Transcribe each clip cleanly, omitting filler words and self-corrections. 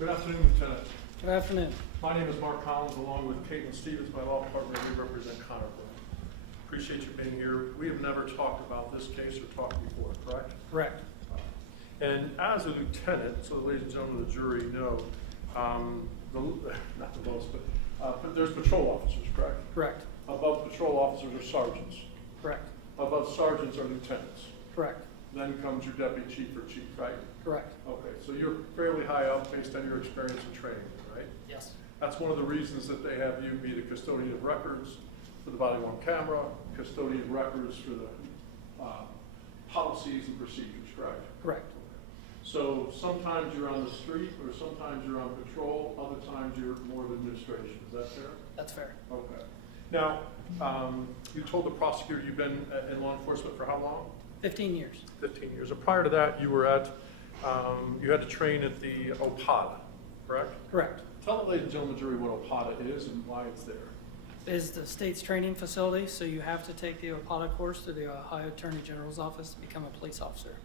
Good afternoon, Lieutenant. Good afternoon. My name is Mark Collins, along with Caitlin Stevens, my law partner. We represent Connor Grubb. Appreciate you being here. We have never talked about this case or talked before, correct? Correct. And as a lieutenant, so the ladies and gentlemen of the jury know, not the most, but there's patrol officers, correct? Correct. Above patrol officers are sergeants. Correct. Above sergeants are lieutenants. Correct. Then comes your deputy chief or chief, right? Correct. Okay, so you're fairly high up based on your experience and training, right? Yes. That's one of the reasons that they have you be the custodian of records for the body-worn camera, custodian of records for the policies and procedures, correct? Correct. So sometimes you're on the street, or sometimes you're on patrol, other times you're more of administration. Is that fair? That's fair. Okay. Now, you told the prosecutor you've been in law enforcement for how long? 15 years. 15 years. And prior to that, you were at, you had to train at the OPATA, correct? Correct. Tell the ladies and gentlemen of the jury what OPATA is and why it's there. It is the state's training facility, so you have to take the OPATA course through the Ohio Attorney General's office to become a police officer.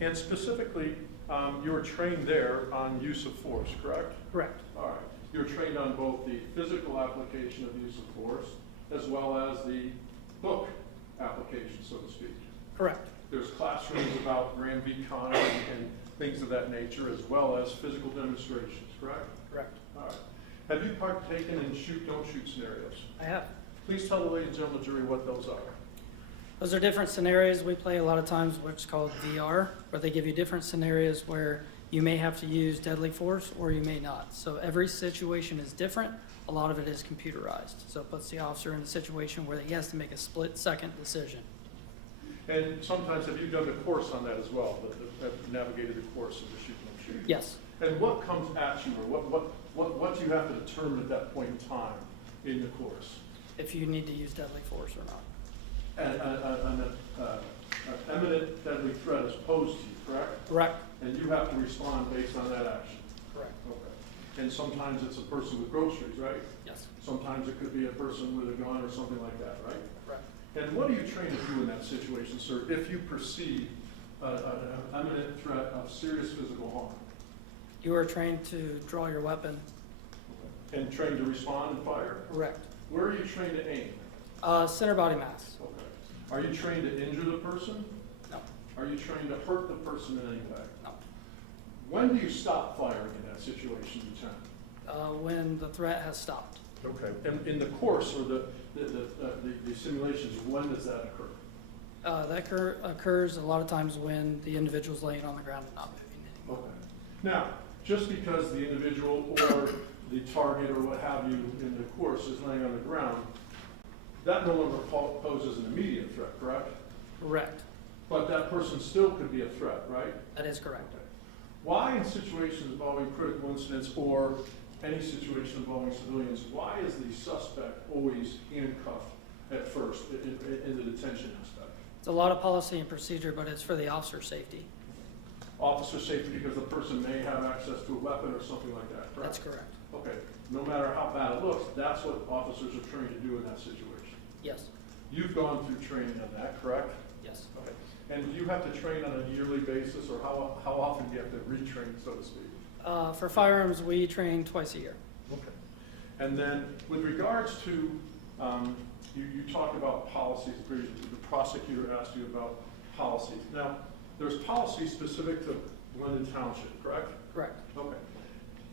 And specifically, you were trained there on use of force, correct? Correct. All right. You were trained on both the physical application of use of force as well as the book application, so to speak. Correct. There's classrooms about Graham v. Connor and things of that nature, as well as physical demonstrations, correct? Correct. All right. Have you partaken in shoot, don't shoot scenarios? I have. Please tell the ladies and gentlemen of the jury what those are. Those are different scenarios we play a lot of times, what's called VR, where they give you different scenarios where you may have to use deadly force or you may not. So every situation is different. A lot of it is computerized. So it puts the officer in a situation where he has to make a split-second decision. And sometimes have you done the course on that as well, have navigated the course of the shoot, don't shoot? Yes. And what comes at you, or what do you have to determine at that point in time in the course? If you need to use deadly force or not. An imminent deadly threat is posed to you, correct? Correct. And you have to respond based on that action. Correct. Okay. And sometimes it's a person with groceries, right? Yes. Sometimes it could be a person with a gun or something like that, right? Correct. And what do you train to do in that situation, sir, if you perceive an imminent threat of serious physical harm? You are trained to draw your weapon. And trained to respond and fire? Correct. Where are you trained to aim? Center body mass. Okay. Are you trained to injure the person? No. Are you trained to hurt the person in any way? No. When do you stop firing in that situation, Lieutenant? When the threat has stopped. Okay. And in the course or the simulations, when does that occur? That occurs a lot of times when the individual's laying on the ground and not moving anymore. Okay. Now, just because the individual or the target or what have you in the course is laying on the ground, that no longer poses an immediate threat, correct? Correct. But that person still could be a threat, right? That is correct. Okay. Why in situations involving critical incidents or any situation involving civilians, why is the suspect always handcuffed at first in the detention aspect? It's a lot of policy and procedure, but it's for the officer's safety. Officer safety because the person may have access to a weapon or something like that, correct? That's correct. Okay. No matter how bad it looks, that's what officers are trained to do in that situation. Yes. You've gone through training on that, correct? Yes. Okay. And do you have to train on a yearly basis, or how often do you have to retrain, so to speak? For firearms, we train twice a year. Okay. And then with regards to, you talked about policies, the prosecutor asked you about policies. Now, there's policies specific to Blendon Township, correct? Correct. Okay.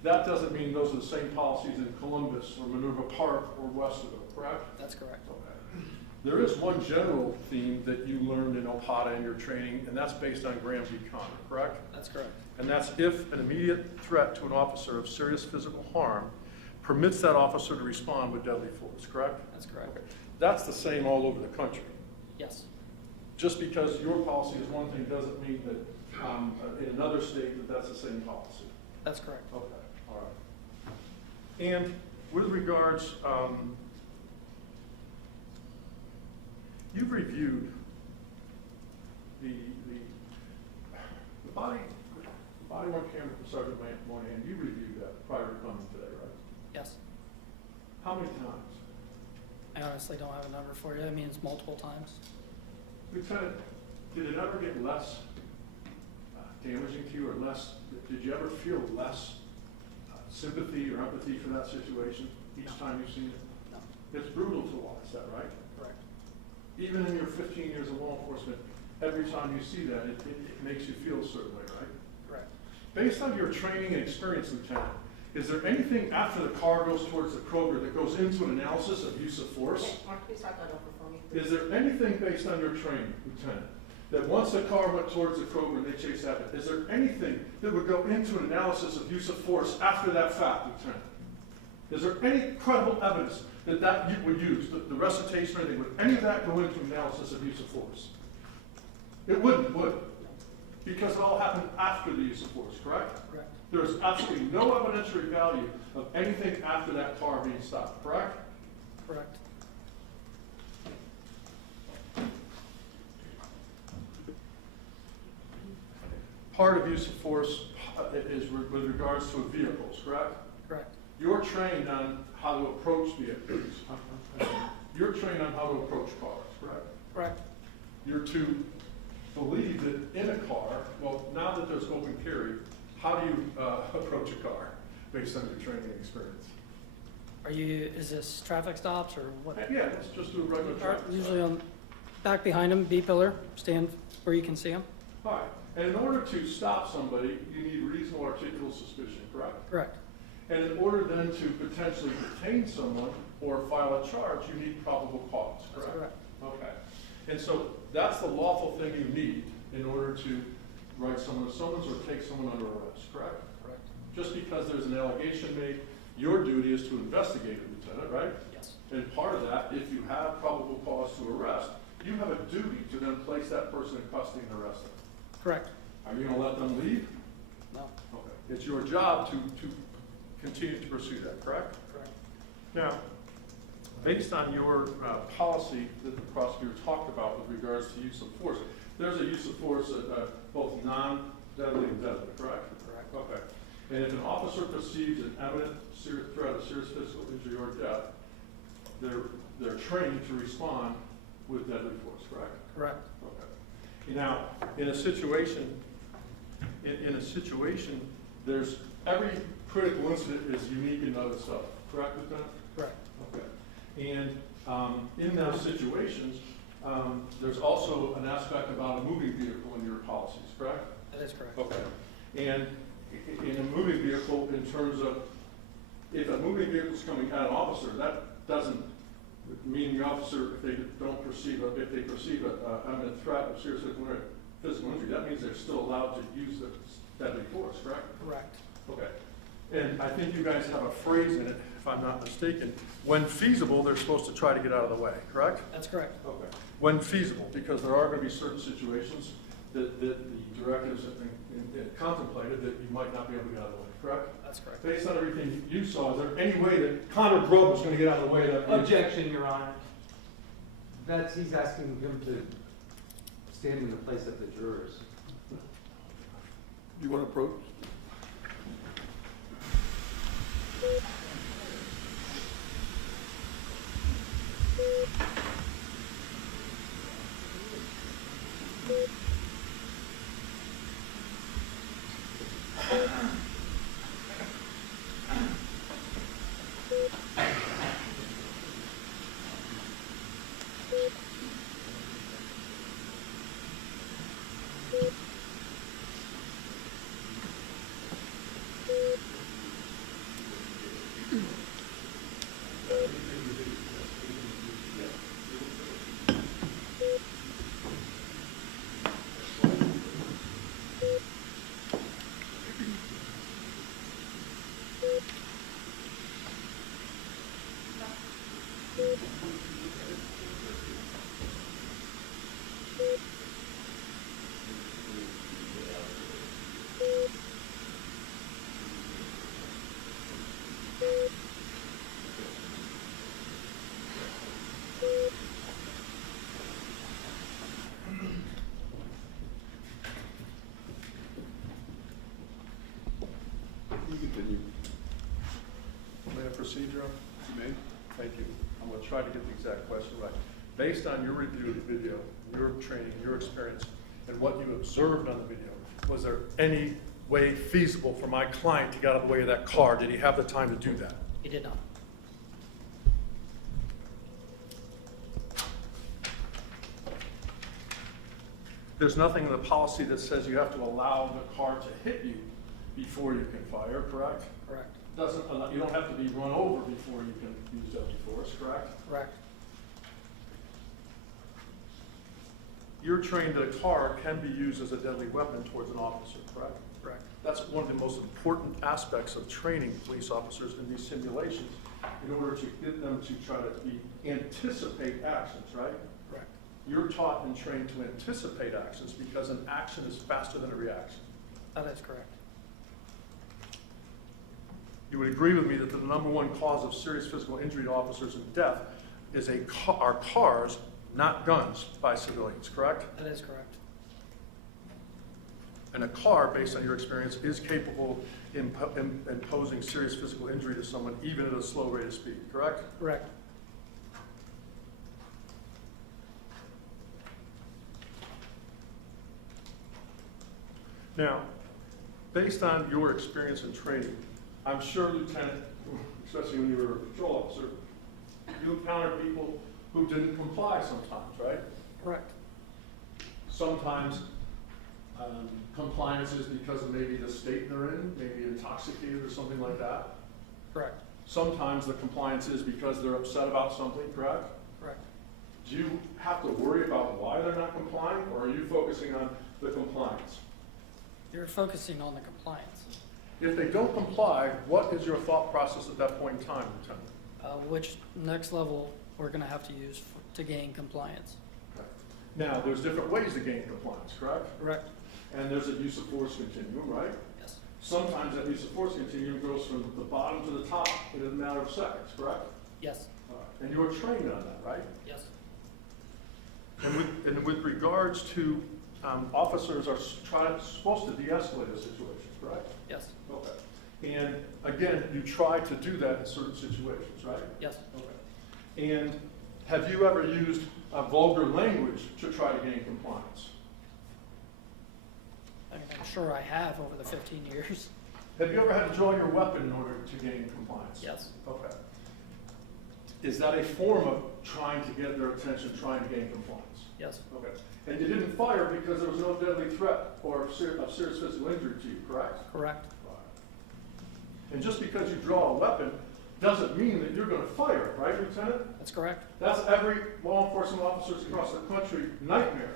That doesn't mean those are the same policies in Columbus or Minerva Park or Westerville, correct? That's correct. Okay. There is one general theme that you learned in OPATA in your training, and that's based on Graham v. Connor, correct? That's correct. And that's if an immediate threat to an officer of serious physical harm permits that officer to respond with deadly force, correct? That's correct. Okay. That's the same all over the country. Yes. Just because your policy is one thing doesn't mean that in another state that's the same policy. That's correct. Okay, all right. And with regards, you've reviewed the body worn camera from Sergeant Moynihan. You reviewed that prior to coming today, right? Yes. How many times? I honestly don't have a number for you. I mean, it's multiple times. Lieutenant, did it ever get less damaging to you, or less? Did you ever feel less sympathy or empathy for that situation each time you've seen it? No. It's brutal to watch that, right? Correct. Even in your 15 years of law enforcement, every time you see that, it makes you feel a certain way, right? Correct. Based on your training and experience, Lieutenant, is there anything after the car goes towards the Kroger that goes into an analysis of use of force? Okay, Mark, please start that over for me. Is there anything based on your training, Lieutenant, that once the car went towards the Kroger and they chased after it, is there anything that would go into an analysis of use of force after that fact, Lieutenant? Is there any credible evidence that that you would use, the recitation or anything, would any of that go into analysis of use of force? It wouldn't, would it? Because it all happened after the use of force, correct? Correct. There is absolutely no evidentiary value of anything after that car being stopped, correct? Correct. Part of use of force is with regards to vehicles, correct? Correct. You're trained on how to approach vehicles. You're trained on how to approach cars, correct? Correct. You're to believe that in a car, well, now that there's open carry, how do you approach a car based on your training and experience? Is this traffic stops or what? Yeah, let's just do a regular traffic stop. Usually on, back behind them, B pillar, stand where you can see them. All right, and in order to stop somebody, you need reasonable articulable suspicion, correct? Correct. And in order then to potentially detain someone or file a charge, you need probable cause, That's correct? correct. Okay. And so that's the lawful thing you need in order to write someone a summons or take someone under arrest, correct? Correct. Just because there's an allegation made, your duty is to investigate it, Lieutenant, right? Yes. And part of that, if you have probable cause to arrest, you have a duty to then place that person in custody and arrest them. Correct. Are you gonna let them leave? No. Okay. It's your job to continue to pursue that, correct? Correct. Now, based on your policy that the prosecutor talked about with regards to use of force, there's a use of force both non-deadly and deadly, correct? Correct. Okay. And if an officer perceives an imminent serious threat of serious physical injury or death, they're trained to respond with deadly force, correct? Correct. Okay. Now, in a situation, there's every critical incident is unique in of itself, correct, Lieutenant? Correct. Okay. And in those situations, there's also an aspect about a moving vehicle in your policies, correct? That is correct. Okay. And in a moving vehicle, in terms of, if a moving vehicle is coming at an officer, that doesn't mean the officer, if they perceive an imminent threat of serious physical injury, that means they're still allowed to use the deadly force, correct? Correct. Okay. And I think you guys have a phrase in it, if I'm not mistaken, when feasible, they're supposed to try to get out of the way, correct? That's correct. Okay. When feasible, because there are going to be certain situations that the directives have been contemplated that you might not be able to get out of the way, correct? That's correct. Based on everything you saw, is there any way that Connor Grubb was going to get out of the way? Objection, Your Honor. He's asking him to stand in the place of the jurors. You want to approach? May I proceed, Your Honor? You may. Thank you. I'm going to try to get the exact question right. Based on your review of the video, your training, your experience, and what you observed on the video, was there any way feasible for my client to get out of the way of that car? Did he have the time to do that? He did not. There's nothing in the policy that says you have to allow the car to hit you before you can fire, correct? Correct. Doesn't allow, you don't have to be run over before you can use deadly force, correct? Correct. You're trained that a car can be used as a deadly weapon towards an officer, correct? Correct. That's one of the most important aspects of training police officers in these simulations in order to get them to try to anticipate actions, right? Correct. You're taught and trained to anticipate actions because an action is faster than a reaction. That is correct. You would agree with me that the number one cause of serious physical injury to officers and death is are cars, not guns, by civilians, correct? That is correct. And a car, based on your experience, is capable of imposing serious physical injury to someone even at a slow rate of speed, correct? Correct. Now, based on your experience and training, I'm sure, Lieutenant, especially when you were a patrol officer, you encountered people who didn't comply sometimes, right? Correct. Sometimes compliance is because of maybe the state they're in, maybe intoxicated or something like that. Correct. Sometimes the compliance is because they're upset about something, correct? Correct. Do you have to worry about why they're not complying, or are you focusing on the compliance? You're focusing on the compliance, If they don't comply, what is your thought process at that point in time, Lieutenant? which next level we're going to have to use to gain compliance. Okay. Now, there's different ways to gain compliance, correct? Correct. And there's a use of force continuum, right? Yes. Sometimes that use of force continuum goes from the bottom to the top in a matter of seconds, correct? Yes. All right. And you're trained on that, right? Yes. And with regards to officers are supposed to de-escalate a situation, correct? Yes. Okay. And again, you try to do that in certain situations, right? Yes. Okay. And have you ever used vulgar language to try to gain compliance? I mean, I'm sure I have over the 15 years. Have you ever had to draw your weapon in order to gain compliance? Yes. Okay. Is that a form of trying to get their attention, trying to gain compliance? Yes. Okay. And you didn't fire because there was no deadly threat or of serious physical injury to you, correct? Correct. And just because you draw a weapon doesn't mean that you're going to fire it, right, Lieutenant? That's correct. That's every law enforcement officer's across the country nightmare,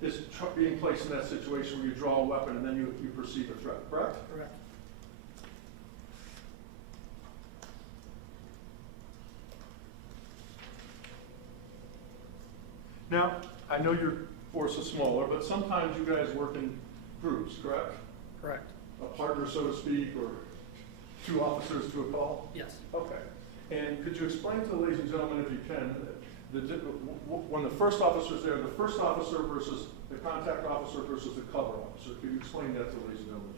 is being placed in that situation where you draw a weapon and then you perceive a threat, correct? Correct. Now, I know your force is smaller, but sometimes you guys work in groups, correct? Correct. A partner, so to speak, or two officers to a call? Yes. Okay. And could you explain to the ladies and gentlemen, if you can, when the first officer's there, the first officer versus the contact officer versus the cover officer? Could you explain that to the ladies and gentlemen?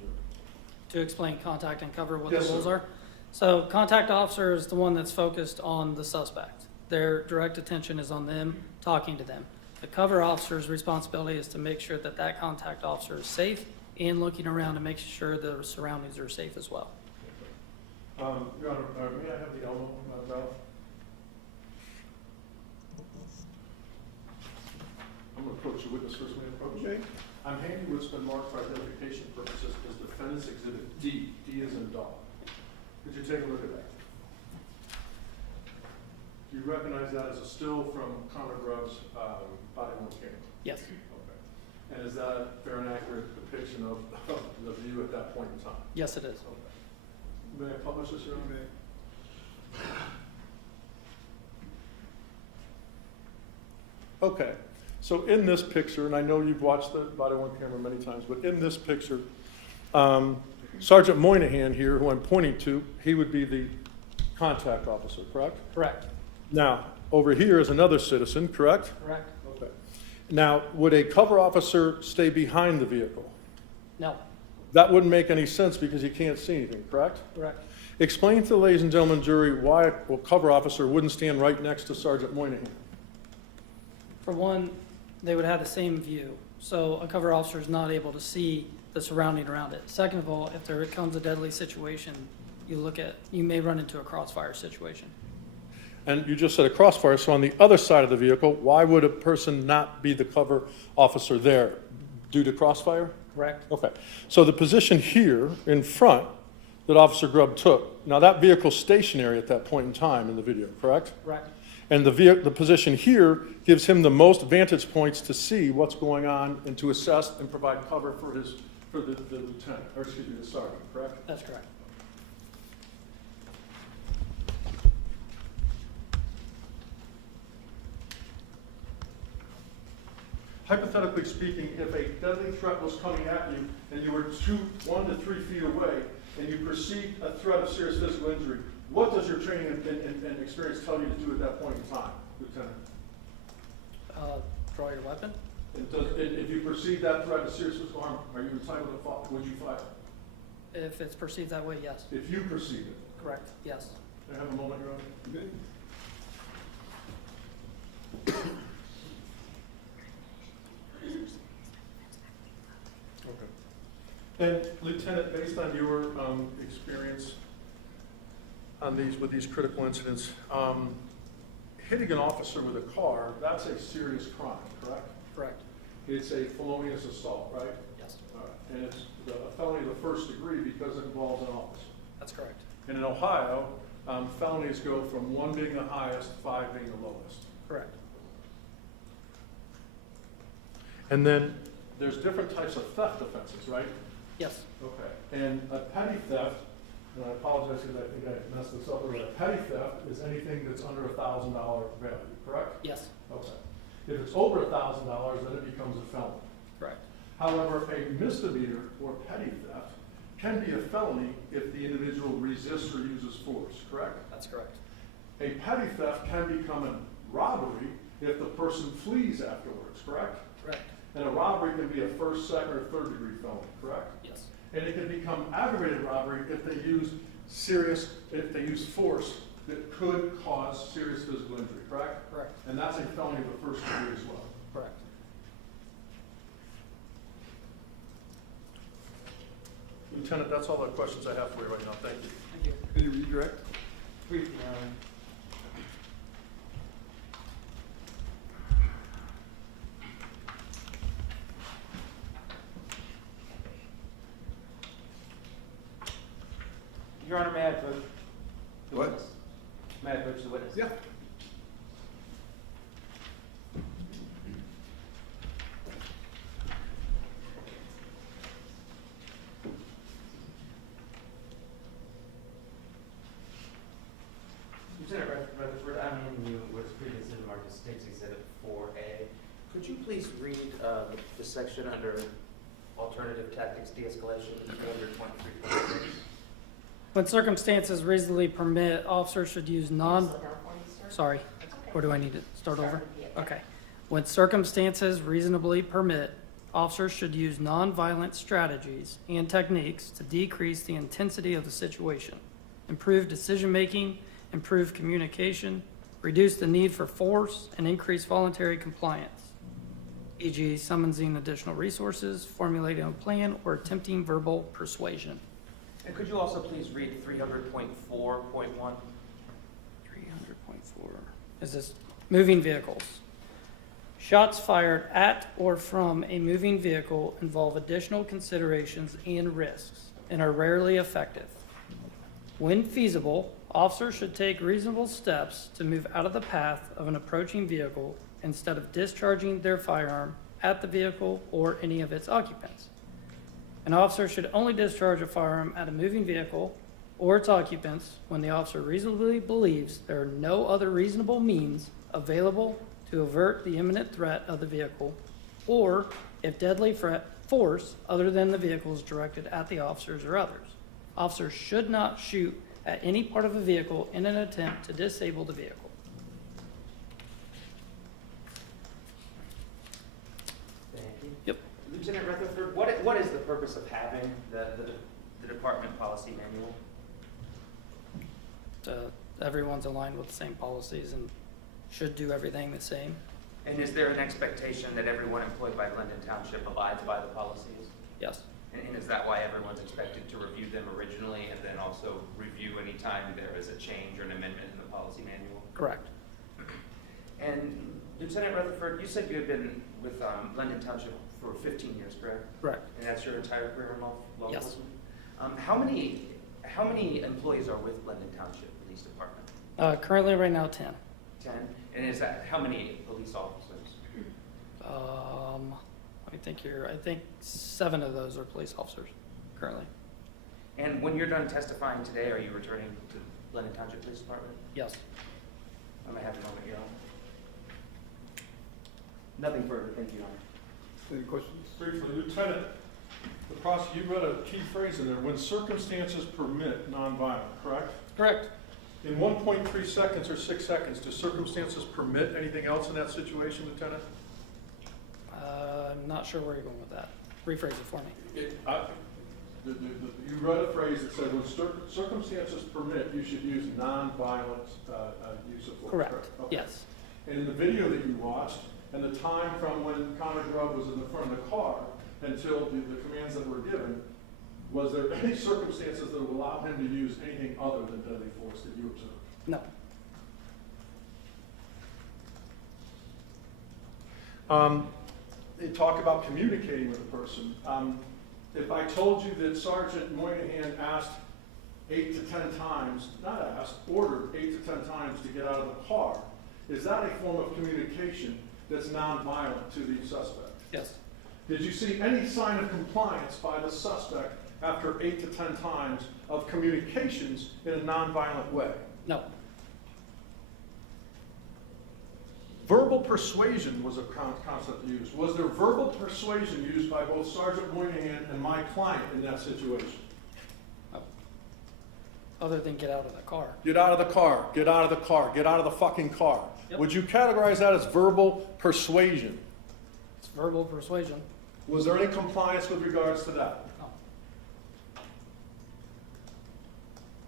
To explain contact and cover, what Yes, the rules sir. are. So contact officer is the one that's focused on the suspect. Their direct attention is on them, talking to them. The cover officer's responsibility is to make sure that that contact officer is safe and looking around to make sure the surroundings are safe as well. Your Honor, may I have the elbow, Ralph? I'm going to approach the witness first. May I approach? Okay. I'm handing what's been marked for identification purposes as Defendant's Exhibit D. D as in dog. Could you take a look at that? Do you recognize that as a still from Connor Grubb's body-worn camera? Yes. Okay. And is that a fair and accurate depiction of the view at that point in time? Yes, it is. Okay. May I publish this, Your Honor? Okay, so in this picture, and I know you've watched the body-worn camera many times, but in this picture, Sergeant Moynihan here, who I'm pointing to, he would be the contact officer, correct? Correct. Now, over here is another citizen, correct? Correct. Okay. Now, would a cover officer stay behind the vehicle? No. That wouldn't make any sense because he can't see anything, correct? Correct. Explain to the ladies and gentlemen jury why a cover officer wouldn't stand right next to Sergeant Moynihan. For one, they would have the same view. So a cover officer is not able to see the surrounding around it. Second of all, if there becomes a deadly situation, you may run into a crossfire situation. And you just said a crossfire, so on the other side of the vehicle, why would a person not be the cover officer there? Due to crossfire? Correct? Okay, so the position here in front that Officer Grubb took, now that vehicle's stationary at that point in time in the video, correct? Correct. And the position here gives him the most vantage points to see what's going on and to assess and provide cover for the lieutenant, or excuse me, the sergeant, correct? That's correct. Hypothetically speaking, if a deadly threat was coming at you and you were 1 to 3 feet away and you perceived a threat of serious physical injury, what does your training and experience tell you to do at that point in time, Lieutenant? Draw your weapon. If you perceive that threat of serious physical harm, are you entitled to fire? Would you fire? If it's perceived that way, yes. If you perceive it? Correct, yes. Can I have a moment, Your Honor? Okay. And Lieutenant, based on your experience on with these critical incidents, hitting an officer with a car, that's a serious crime, correct? Correct. It's a felonious assault, right? Yes. And it's a felony of the first degree because it involves an officer. That's correct. And in Ohio, felonies go from 1 being the highest, 5 being the lowest. Correct. And then there's different types of theft offenses, right? Yes. Okay. And a petty theft, and I apologize because I think I messed this up earlier. A petty theft is anything that's under $1,000 value, correct? Yes. Okay. If it's over $1,000, then it becomes a felony. Correct. However, a misdemeanor or petty theft can be a felony if the individual resists or uses force, correct? That's correct. A petty theft can become a robbery if the person flees afterwards, correct? Correct. And a robbery can be a first, second, or third degree felony, correct? Yes. And it can become aggravated robbery if they use force that could cause serious physical injury, correct? Correct. And that's a felony of the first degree as well. Correct. Lieutenant, that's all the questions I have for you right now. Thank you. Thank you. Any redirect? Briefly, Your Honor. Your Honor, may I approach the What? witness? May I approach the witness? Yeah. Lieutenant Rutherford, I'm handing you what is previously marked as State's Exhibit 4A. Could you please read the section under alternative tactics de-escalation, 423.6? When circumstances reasonably permit, officers should use Sorry, or do I need to start over? Okay. When circumstances reasonably permit, officers should use nonviolent strategies and techniques to decrease the intensity of the situation, improve decision-making, improve communication, reduce the need for force, and increase voluntary compliance, e.g. summoning additional resources, formulating a plan, or attempting verbal persuasion. And could you also please read 300.4.1? 300.4. Is this moving vehicles? Shots fired at or from a moving vehicle involve additional considerations and risks and are rarely effective. When feasible, officers should take reasonable steps to move out of the path of an approaching vehicle instead of discharging their firearm at the vehicle or any of its occupants. An officer should only discharge a firearm at a moving vehicle or its occupants when the officer reasonably believes there are no other reasonable means available to avert the imminent threat of the vehicle, or if deadly force other than the vehicle is directed at the officers or others. Officers should not shoot at any part of a vehicle in an attempt to disable the vehicle. Thank you. Yep. Lieutenant Rutherford, what is the purpose of having the department policy manual? Everyone's aligned with the same policies and should do everything the same. And is there an expectation that everyone employed by Blendon Township abides by the policies? Yes. And is that why everyone's expected to review them originally and then also review any time there is a change or an amendment in the policy manual? Correct. And Lieutenant Rutherford, you said you had been with Blendon Township for 15 years, correct? Correct. And that's your entire career in law Yes. enforcement? How many employees are with Blendon Township Police Department? Currently, right now, 10. 10? And is that, how many police officers? Let me think here. I think 7 of those are police officers currently. And when you're done testifying today, are you returning to Blendon Township Police Department? Yes. I might have a moment, Your Honor. Nothing further, thank you, Your Honor. Any questions? Briefly, Lieutenant, the prosecutor, you read a key phrase in there, when circumstances permit nonviolent, correct? Correct. In 1.3 seconds or 6 seconds, do circumstances permit anything else in that situation, Lieutenant? I'm not sure where you're going with that. Rephrase it for me. You read a phrase that said, when circumstances permit, you should use nonviolent use of force. Correct. Okay. Yes. And in the video that you watched, and the time from when Connor Grubb was in the front of the car until the commands that were given, was there any circumstances that would allow him to use anything other than deadly force that you observed? No. They talk about communicating with a person. If I told you that Sergeant Moynihan asked 8 to 10 times, not asked, ordered 8 to 10 times to get out of the car, is that a form of communication that's nonviolent to the suspect? Yes. Did you see any sign of compliance by the suspect after 8 to 10 times of communications in a nonviolent way? No. Verbal persuasion was a concept used. Was there verbal persuasion used by both Sergeant Moynihan and my client in that situation? No. Other than get out of the car. Get out of the car, get out of the car, get out of the fucking car. Yep. Would you categorize that as verbal persuasion? It's verbal persuasion. Was there any compliance with regards to that? No.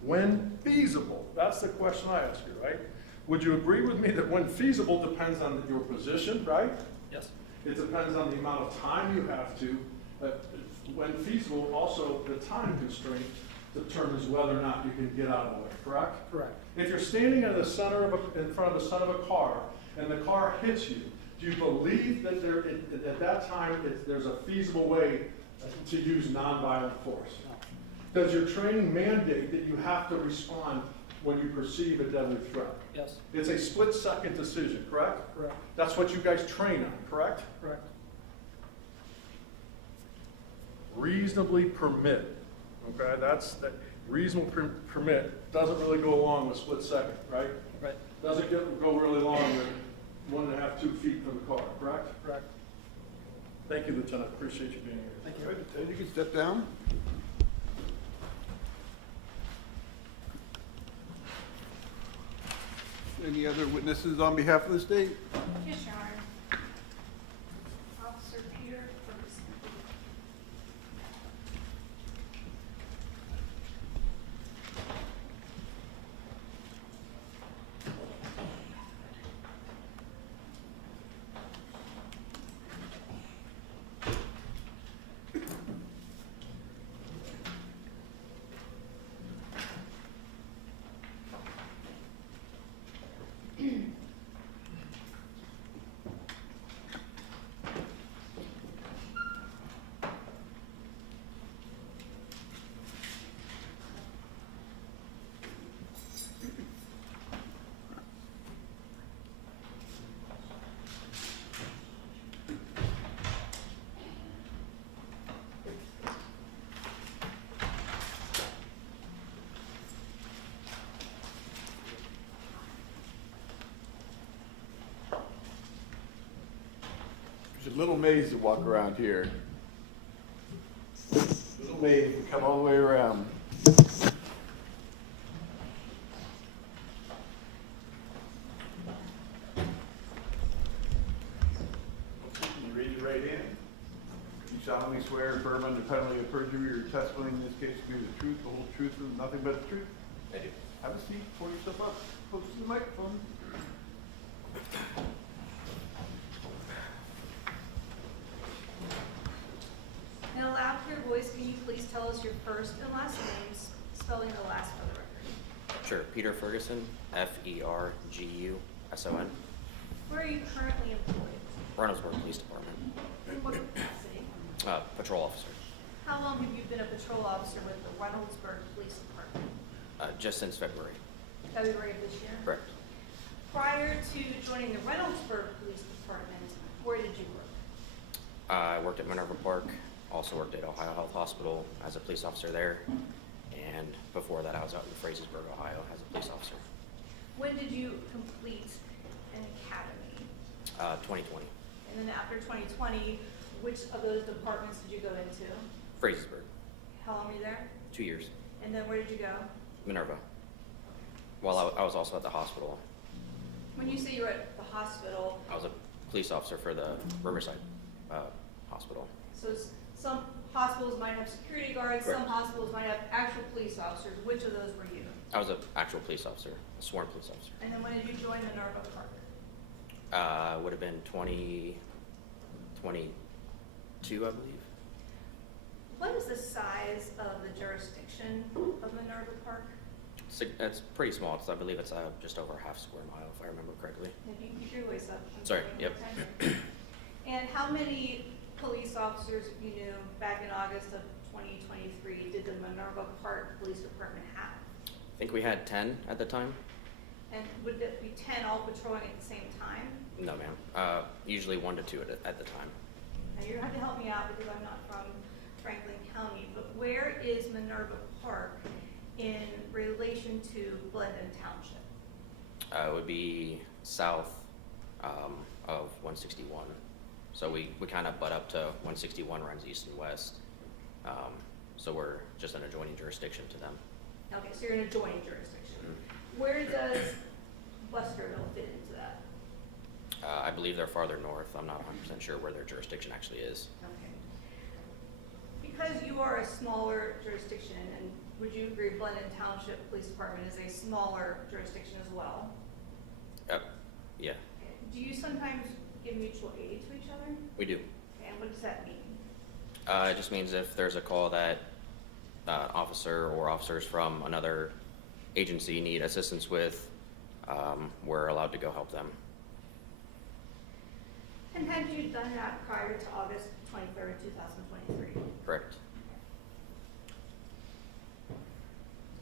When feasible, that's the question I ask you, right? Would you agree with me that when feasible depends on your position, right? Yes. It depends on the amount of time you have to. When feasible, also the time constraint determines whether or not you can get out of the way, correct? Correct. If you're standing in front of the center of a car and the car hits you, do you believe that at that time there's a feasible way to use nonviolent force? No. Does your training mandate that you have to respond when you perceive a deadly threat? Yes. It's a split-second decision, correct? Correct. That's what you guys train on, correct? Correct. Reasonably permit, okay? That reasonable permit doesn't really go along with split-second, right? Right. Doesn't go really long with 1.5, 2 feet from the car, correct? Correct. Thank you, Lieutenant. Appreciate you being here. Thank you. Good. And you can step down. Any other witnesses on behalf of the state? Yes, Your Honor. Officer Peter Ferguson. There's a little maze to walk around here. Little maze, we come all the way around. You raise your right hand. You solemnly swear and affirm under penalty of perjury your testimony in this case to be the truth, the whole truth, and nothing but the truth. I do. Have a seat, pull yourself up, close to the microphone. In a loud, clear voice, can you please tell us your first and last names, spelling the last for the record? Sure. Peter Ferguson, Ferguson. Where are you currently employed? Reynoldsburg Police Department. In what capacity? Patrol officer. How long have you been a patrol officer with the Reynoldsburg Police Department? Just since February. February of this year? Correct. Prior to joining the Reynoldsburg Police Department, where did you work? I worked at Minerva Park, also worked at Ohio Health Hospital as a police officer there, and before that I was out in Frazersburg, Ohio as a police officer. When did you complete an academy? 2020. And then after 2020, which of those departments did you go into? Frazersburg. How long were you there? 2 years. And then where did you go? Minerva. While I was also at the hospital. When you say you were at the hospital, I was a police officer for the Riverside Hospital. so some hospitals might have security guards, some Correct. hospitals might have actual police officers. Which of those were you? I was an actual police officer, a sworn police officer. And then when did you join Minerva Park? Would have been 2022, I believe. What is the size of the jurisdiction of Minerva Park? It's pretty small. I believe it's just over half square mile, if I remember correctly. If you can keep your voice up. I'm Sorry, one yep. more time. And how many police officers you knew back in August of 2023 did the Minerva Park Police Department have? I think we had 10 at the time. And would it be 10 all patrolling at the same time? No, ma'am. Usually 1 to 2 at the time. Now, you're going to have to help me out because I'm not from Franklin County, but where is Minerva Park in relation to Blendon Township? It would be south of 161. So we kind of butt up to 161, runs east and west. So we're just an adjoining jurisdiction to them. Okay, so you're in a joint jurisdiction. Mm-hmm. Where does Westerville fit into that? I believe they're farther north. I'm not 100% sure where their jurisdiction actually is. Okay. Because you are a smaller jurisdiction, and would you agree Blendon Township Police Department is a smaller jurisdiction as well? Yeah, Okay. Do you sometimes give mutual aid to each other? we do. Okay, and what does that mean? It just means if there's a call that officer or officers from another agency need assistance with, we're allowed to go help them. And had you done that prior to August 23rd, 2023? Correct.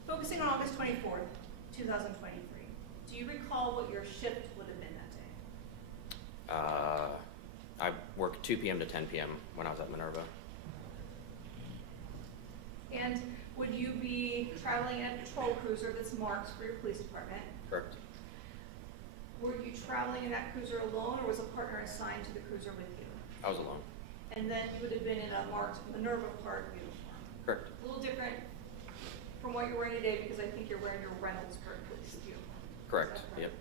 Focusing on August 24th, 2023, do you recall what your shift would have been that day? I worked 2 p.m. to 10 p.m. when I was at Minerva. And would you be traveling in a patrol cruiser that's marked for your police department? Correct. Were you traveling in that cruiser alone, or was a partner assigned to the cruiser with you? I was alone. And then you would have been in a marked Minerva Park uniform. Correct. A little different from what you're wearing today, because I think you're wearing your Reynoldsburg police uniform. Correct. Is that correct? Yep.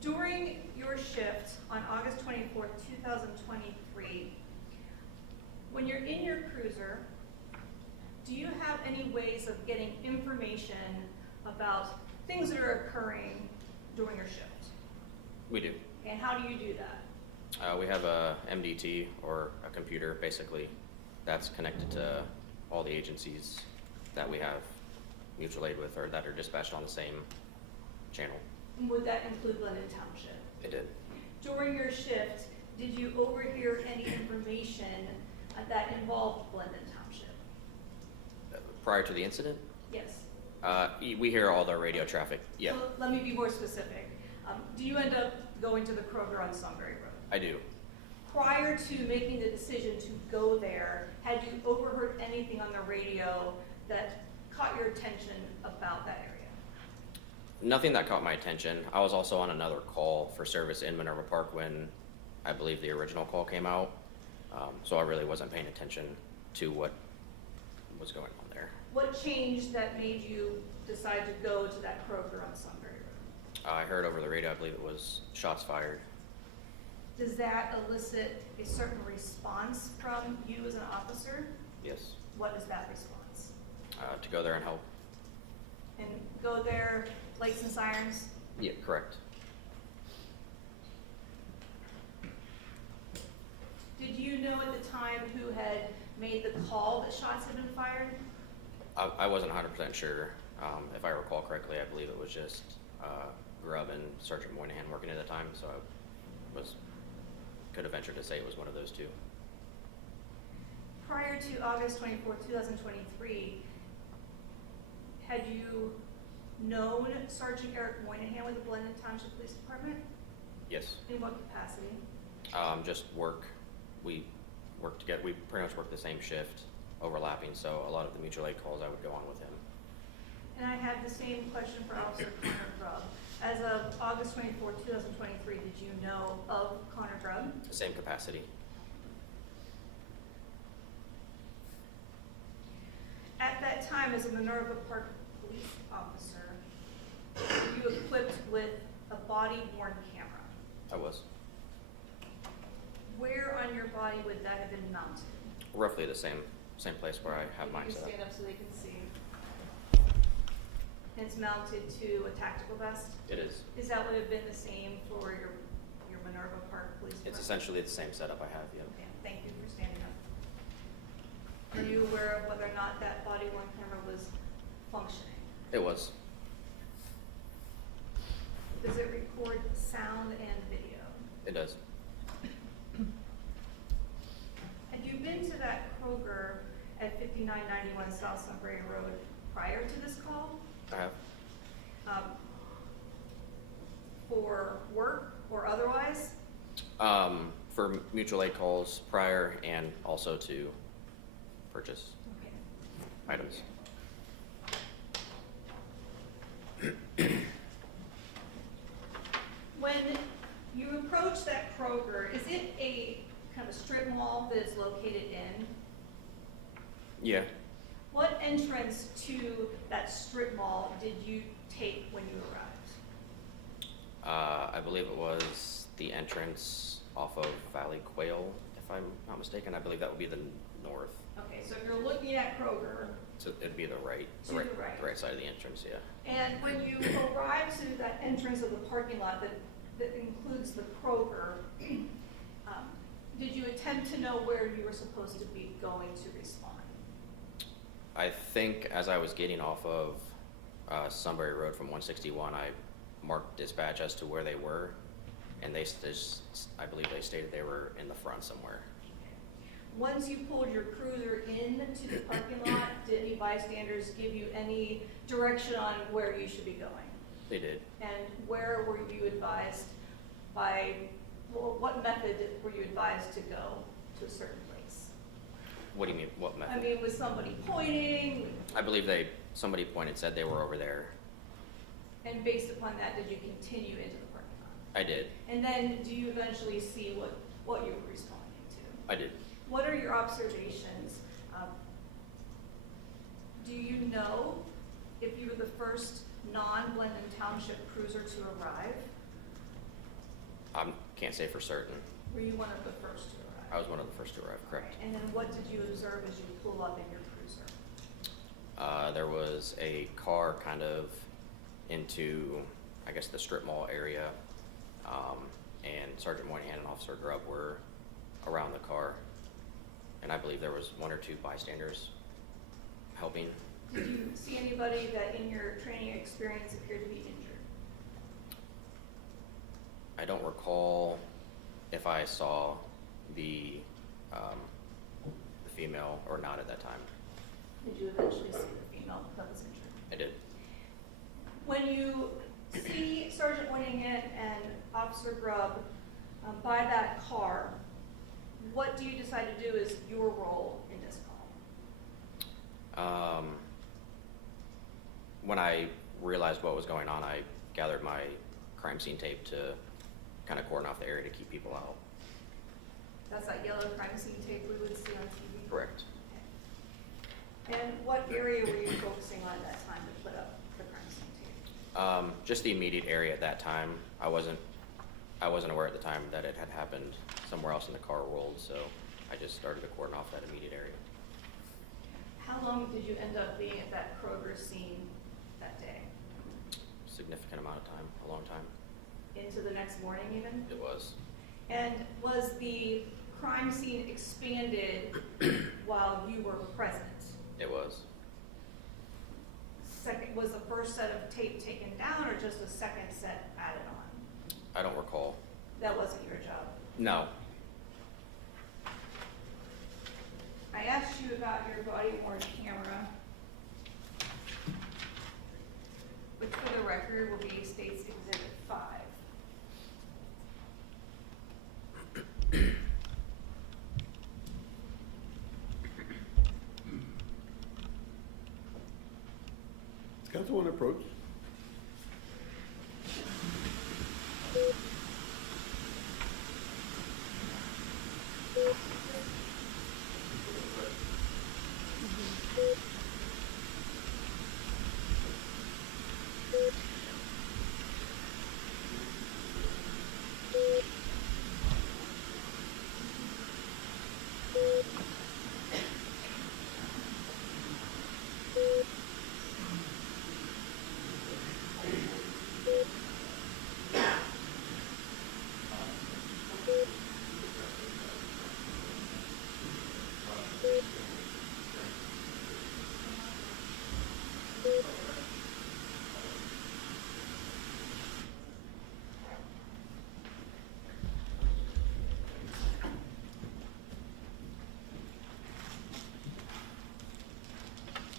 During your shift on August 24th, 2023, when you're in your cruiser, do you have any ways of getting information about things that are occurring during your shift? We do. And how do you do that? We have a MDT, or a computer, basically, that's connected to all the agencies that we have mutual aid with, or that are dispatched on the same channel. And would that include Blendon Township? It did. During your shift, did you overhear any information that involved Blendon Township? Prior to the incident, Yes. we hear all the radio traffic. Yeah, So let me be more specific. Do you end up going to the Kroger on Sunbury Road? I do. Prior to making the decision to go there, had you overheard anything on the radio that caught your attention about that area? Nothing that caught my attention. I was also on another call for service in Minerva Park when I believe the original call came out. So I really wasn't paying attention to what was going on there. What changed that made you decide to go to that Kroger on Sunbury Road? I heard over the radio, I believe it was shots fired. Does that elicit a certain response from you as an officer? Yes. What is that response? To go there and help. And go there, lights and sirens? Yeah, correct. know at the time who had made the call that shots had been fired? I wasn't 100% sure. If I recall correctly, I believe it was just Grubb and Sergeant Moynihan working at the time, so I could have ventured to say it was one of those two. Prior to August 24th, 2023, had you known Sergeant Eric Moynihan with the Blendon Township Police Department? Yes. In what capacity? Just work. We worked together. We pretty much worked the same shift, overlapping. So a lot of the mutual aid calls I would go on with him. And I have the same question for Officer Connor Grubb. As of August 24th, 2023, did you know of Connor Grubb? The same capacity. At that time, as a Minerva Park police officer, were you equipped with a body-worn camera? I was. Where on your body would that have been mounted? Roughly the same place where I have mine You set up. stand up so they can see. And it's mounted to a tactical vest? It is. Is that would have been the same for your Minerva Park Police Department? It's essentially the same setup I have, yeah. Okay, thank you for standing up. Are you aware of whether or not that body-worn camera was functioning? It was. Does it record sound and video? It does. Had you been to that Kroger at 5991 South Sunbury Road prior to this call? I have. For work or otherwise? For mutual aid calls prior and also to purchase Okay. items. When you approach that Kroger, is it a kind of a strip mall that it's located in? Yeah. What entrance to that strip mall did you take when you arrived? I believe it was the entrance off of Valley Quail, if I'm not mistaken. I believe that would be the north. Okay, so if you're looking at Kroger, So it'd be the right, To the right. the right side of the entrance, yeah. and when you arrive to that entrance of the parking lot that includes the Kroger, did you attempt to know where you were supposed to be going to respond? I think as I was getting off of Sunbury Road from 161, I marked dispatch as to where they were, and I believe they stated they were in the front somewhere. Once you pulled your cruiser into the parking lot, did any bystanders give you any direction on where you should be going? They did. And where were you advised what method were you advised to go to a certain place? What do you mean, what method? I mean, was somebody pointing? I believe somebody pointed, said they were over there. And based upon that, did you continue into the parking lot? I did. And then do you eventually see what you were responding to? I did. What are your observations? Do you know if you were the first non-Blendon Township cruiser to arrive? I can't say for certain. Were you one of the first to arrive? I was one of the first to arrive, correct. And then what did you observe as you pull up in your cruiser? There was a car kind of into, I guess, the strip mall area, and Sergeant Moynihan and Officer Grubb were around the car, and I believe there was one or two bystanders helping. Did you see anybody that in your training experience appeared to be injured? I don't recall if I saw the female or not at that time. Did you eventually see the female that was injured? I did. When you see Sergeant Moynihan and Officer Grubb by that car, what do you decide to do as your role in this call? When I realized what was going on, I gathered my crime scene tape to kind of cordon off the area to keep people out. That's that yellow crime scene tape we would see on TV? Correct. Okay. And what area were you focusing on at that time to put up the crime scene tape? Just the immediate area at that time. I wasn't aware at the time that it had happened somewhere else in the car world, so I just started to cordon off that immediate area. How long did you end up being at that Kroger scene that day? Significant amount of time, a long time. Into the next morning even? It was. And was the crime scene expanded while you were present? It was. Second, was the first set of tape taken down, or just the second set added on? I don't recall. That wasn't your job. No. I asked you about your body-worn camera, which for the record will be State's Exhibit 5. Councilwoman approach.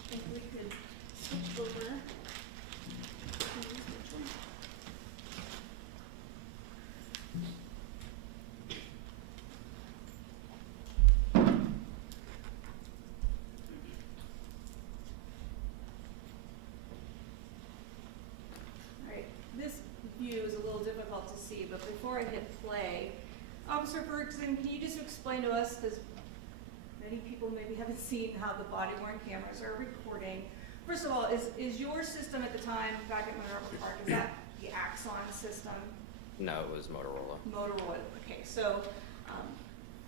If we could switch over. All right, this view is a little difficult to see, but before I hit play, Officer Ferguson, can you just explain to us, because many people maybe haven't seen how the body-worn cameras are recording. First of all, is your system at the time back at Monroe Park, is that the Axon system? No, it was Motorola. Motorola, okay, so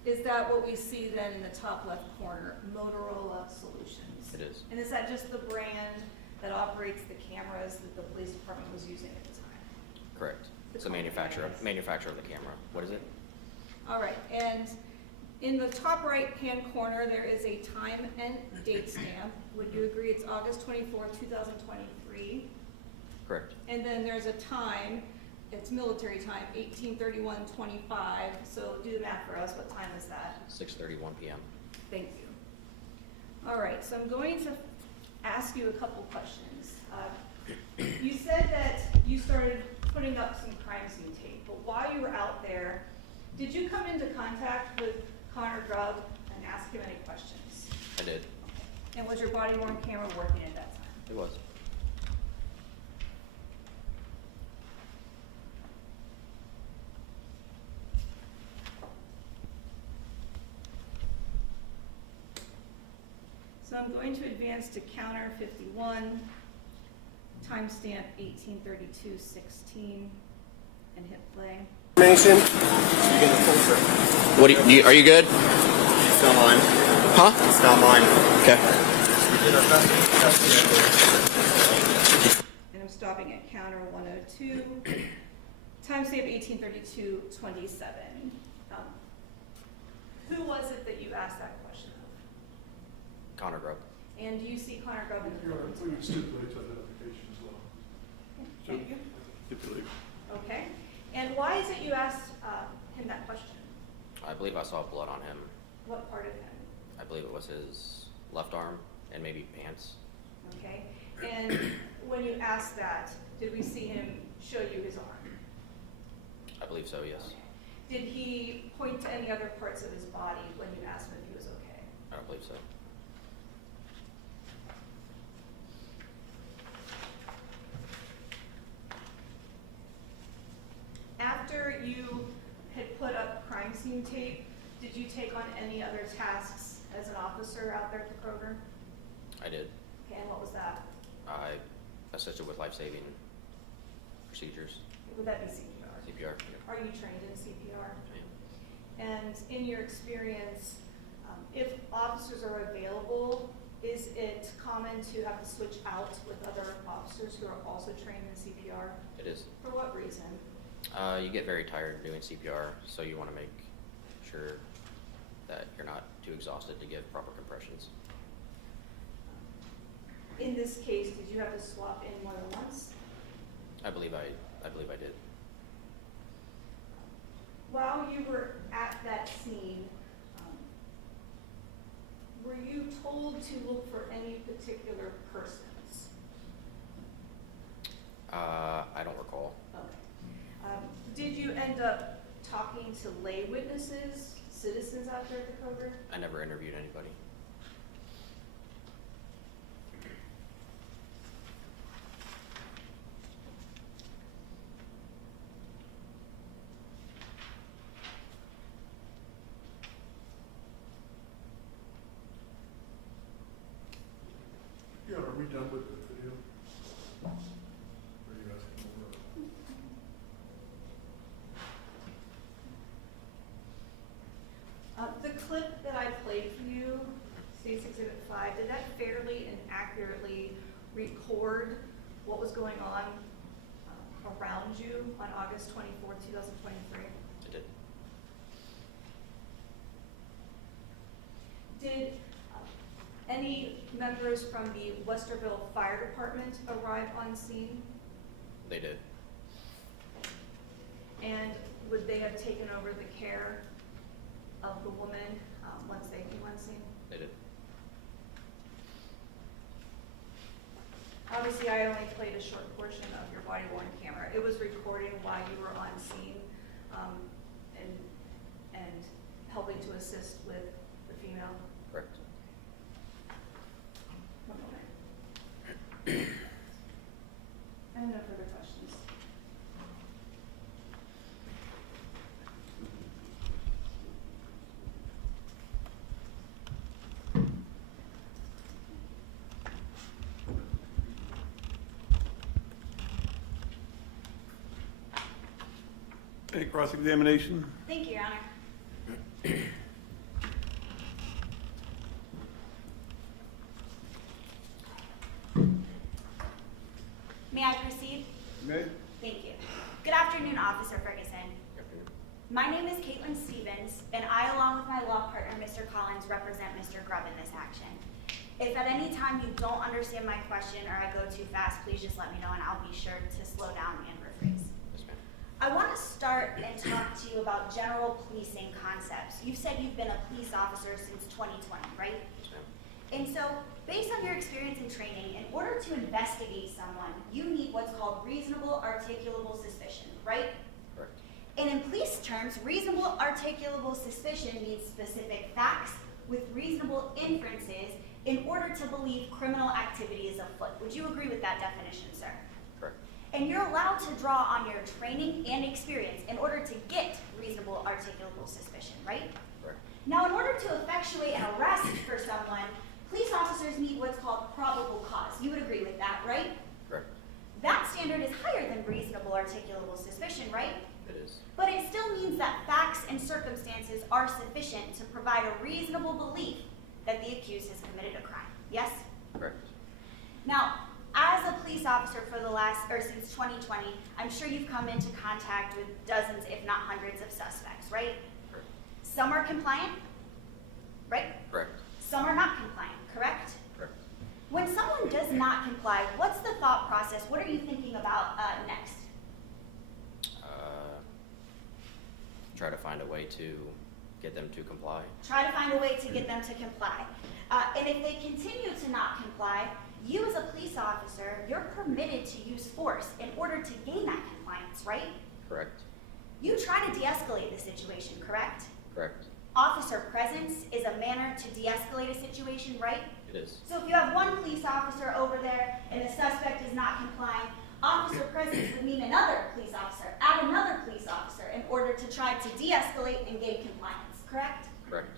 is that what we see then in the top left corner, Motorola Solutions? It is. And is that just the brand that operates the cameras that the police department was using at the time? Correct. It's the company, manufacturer I guess. of the camera. What is it? All right, and in the top right-hand corner, there is a time and date stamp. Would you agree it's August 24th, 2023? Correct. And then there's a time, it's military time, 18:31:25. So do the math for us. What time is that? 6:31 p.m. Thank you. All right, so I'm going to ask you a couple questions. You said that you started putting up some crime scene tape, but while you were out there, did you come into contact with Connor Grubb and ask him any questions? I did. And was your body-worn camera working at that time? It was. So I'm going to advance to counter 51, timestamp 18:32:16, and hit play. Information. You get the full What are you good? It's not mine. Huh? It's not mine. Okay. And I'm stopping at counter 102, timestamp 18:32:27. Who was it that you asked that question of? Connor Grubb. And do you see Connor Grubb in the Your Honor, photos? we would stipulate to identification as well. Thank you. Stipulate. Okay. And why is it you asked him that question? I believe I saw blood on him. What part of him? I believe it was his left arm and maybe pants. Okay. And when you asked that, did we see him show you his arm? I believe so, yes. Did he point to any other parts of his body when you asked him if he was okay? I don't believe so. After you had put up crime scene tape, did you take on any other tasks as an officer out there at the Kroger? I did. Okay, and what was that? I assisted with life-saving procedures. Would that be CPR? CPR. Are you trained in CPR? I am. And in your experience, if officers are available, is it common to have to switch out with other officers who are also trained in CPR? It is. For what reason? You get very tired doing CPR, so you want to make sure that you're not too exhausted to give proper compressions. In this case, did you have to swap in more than once? I believe I did. While you were at that scene, were you told to look for any particular persons? I don't recall. Okay. Did you end up talking to lay witnesses, citizens out there at the Kroger? I never interviewed anybody. Yeah, are we done with the video? Or are you asking more? The clip that I played for you, State's Exhibit 5, did that fairly and accurately record what was going on around you on August 24, 2023? I did. Did any members from the Westerville Fire Department arrive on scene? They did. And would they have taken over the care of the woman once they came on scene? They did. Obviously, I only played a short portion of your body-worn camera. It was recording while you were on scene and helping to assist with the female. Correct. One moment. I have no further questions. Any cross-examination? Thank you, Your Honor. May I proceed? May? Thank you. Good afternoon, Officer Ferguson. My name is Caitlin Stevens, and I, along with my law partner, Mr. Collins, represent Mr. Grubb in this action. If at any time you don't understand my question or I go too fast, please just let me know and I'll be sure to slow down and rephrase. Yes, ma'am. I want to start and talk to you about general policing concepts. You've said you've been a police officer since 2020, right? Yes, ma'am. And so, based on your experience and training, in order to investigate someone, you need what's called reasonable articulable suspicion, right? Correct. And in police terms, reasonable articulable suspicion means specific facts with reasonable inferences in order to believe criminal activity is afoot. Would you agree with that definition, sir? Correct. And you're allowed to draw on your training and experience in order to get reasonable articulable suspicion, right? Correct. Now, in order to effectuate an arrest for someone, police officers need what's called probable cause. You would agree with that, right? Correct. That standard is higher than reasonable articulable suspicion, right? It is. But it still means that facts and circumstances are sufficient to provide a reasonable belief that the accused has committed a crime. Yes? Correct. Now, as a police officer for the since 2020, I'm sure you've come into contact with dozens, if not hundreds, of suspects, right? Correct. Some are compliant, right? Correct. Some are not compliant, correct? Correct. When someone does not comply, what's the thought process? What are you thinking about next? Try to find a way to get them to comply. Try to find a way to get them to comply. And if they continue to not comply, you as a police officer, you're permitted to use force in order to gain that compliance, right? Correct. You try to de-escalate the situation, correct? Correct. Officer presence is a manner to de-escalate a situation, right? It is. So if you have one police officer over there and the suspect is not complying, officer presence would mean another police officer, add another police officer in order to try to de-escalate and gain compliance, correct? Correct.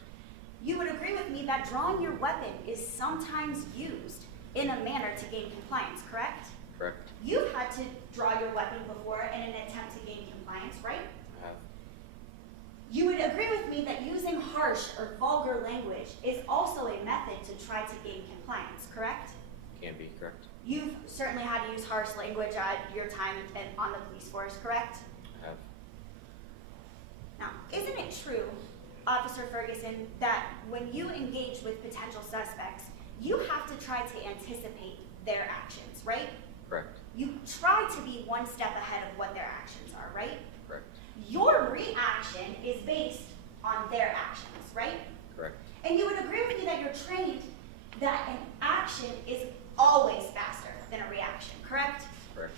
You would agree with me that drawing your weapon is sometimes used in a manner to gain compliance, correct? Correct. You've had to draw your weapon before in an attempt to gain compliance, right? I have. You would agree with me that using harsh or vulgar language is also a method to try to gain compliance, correct? Can be. Correct. You've certainly had to use harsh language at your time on the police force, correct? I have. Now, isn't it true Officer Ferguson, that when you engage with potential suspects, you have to try to anticipate their actions, right? Correct. You try to be one step ahead of what their actions are, right? Correct. Your reaction is based on their actions, right? Correct. And you would agree with me that you're trained that an action is always faster than a reaction, correct? Correct.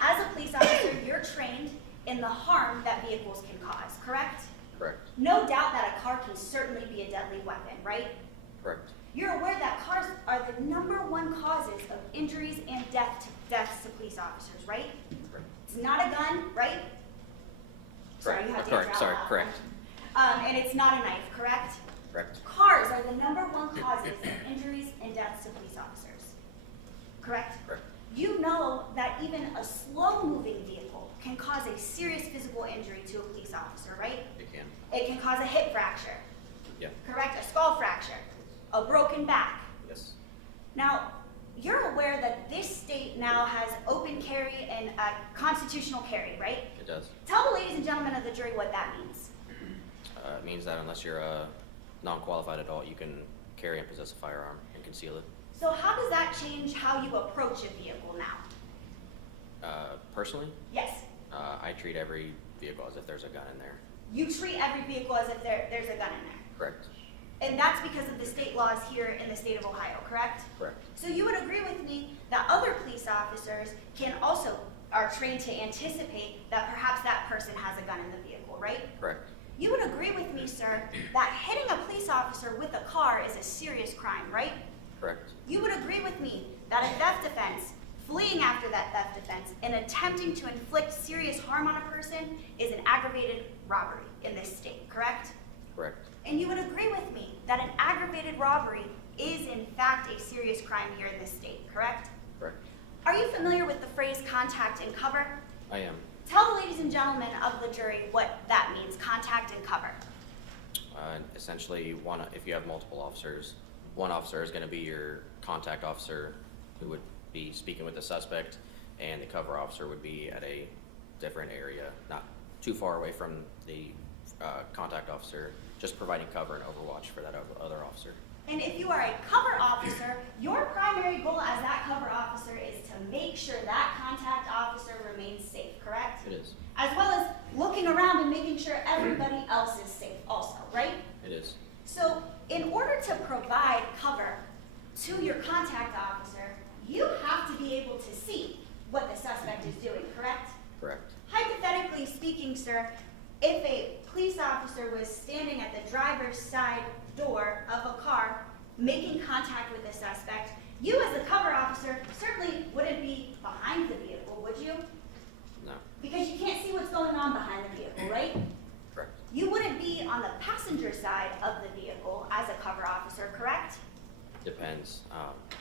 As a police officer, you're trained in the harm that vehicles can cause, correct? Correct. No doubt that a car can certainly be a deadly weapon, right? Correct. You're aware that cars are the #1 causes of injuries and deaths to police officers, right? Correct. It's not a gun, right? Sorry, you have to Correct. answer Sorry. out loud. Correct. And it's not a knife, correct? Correct. Cars are the #1 causes of injuries and deaths to police officers, correct? Correct. You know that even a slow-moving vehicle can cause a serious physical injury to a police officer, right? It can. It can cause a hip fracture, Yeah. correct? A skull fracture, a broken back. Yes. Now, you're aware that this state now has open carry and constitutional carry, right? It does. Tell the ladies and gentlemen of the jury what that means. It means that unless you're a non-qualified adult, you can carry and possess a firearm and conceal it. So how does that change how you approach a vehicle now? Personally, Yes, I treat every vehicle as if there's a gun in there. you treat every vehicle as if there's a gun in there. Correct. And that's because of the state laws here in the state of Ohio, correct? Correct. So you would agree with me that other police officers are trained to anticipate that perhaps that person has a gun in the vehicle, right? Correct. You would agree with me, sir, that hitting a police officer with a car is a serious crime, right? Correct. You would agree with me that a theft offense, fleeing after that theft offense, and attempting to inflict serious harm on a person is an aggravated robbery in this state, correct? Correct. And you would agree with me that an aggravated robbery is in fact a serious crime here in this state, correct? Correct. Are you familiar with the phrase contact and cover? I am. Tell the ladies and gentlemen of the jury what that means, contact and cover. Essentially, if you have multiple officers, one officer is going to be your contact officer who would be speaking with the suspect, and the cover officer would be at a different area, not too far away from the contact officer, just providing cover and overwatch for that other officer. And if you are a cover officer, your primary goal as that cover officer is to make sure that contact officer remains safe, correct? It is. As well as looking around and making sure everybody else is safe also, right? It is. So in order to provide cover to your contact officer, you have to be able to see what the suspect is doing, correct? Correct. Hypothetically speaking, sir, if a police officer was standing at the driver's side door of a car making contact with the suspect, you as a cover officer certainly wouldn't be behind the vehicle, would you? No. Because you can't see what's going on behind the vehicle, right? Correct. You wouldn't be on the passenger side of the vehicle as a cover officer, correct? Depends.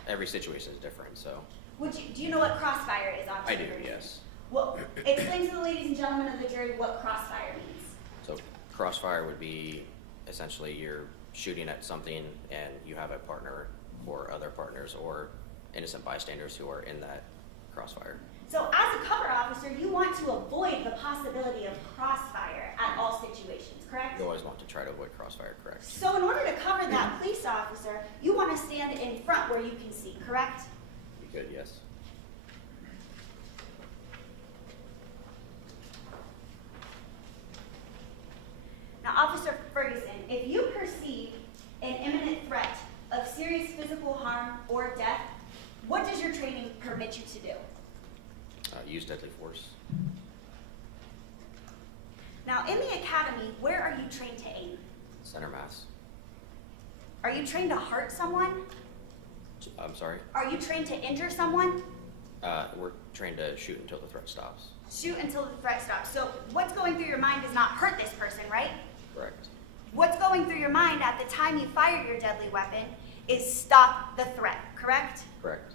Every situation is different, so. Do you know what crossfire is, officer? I do, yes. Well, explain to the ladies and gentlemen of the jury what crossfire means. So crossfire would be essentially you're shooting at something and you have a partner or other partners or innocent bystanders who are in that crossfire. So as a cover officer, you want to avoid the possibility of crossfire at all situations, correct? You always want to try to avoid crossfire, correct? So in order to cover that police officer, you want to stand in front where you can see, correct? You could, yes. Now, Officer Ferguson, if you perceive an imminent threat of serious physical harm or death, what does your training permit you to do? Use deadly force. Now, in the academy, where are you trained to aim? Center mass. Are you trained to hurt someone? I'm sorry? Are you trained to injure someone? We're trained to shoot until the threat stops. Shoot until the threat stops. So what's going through your mind is not hurt this person, right? Correct. What's going through your mind at the time you fire your deadly weapon is stop the threat, correct? Correct.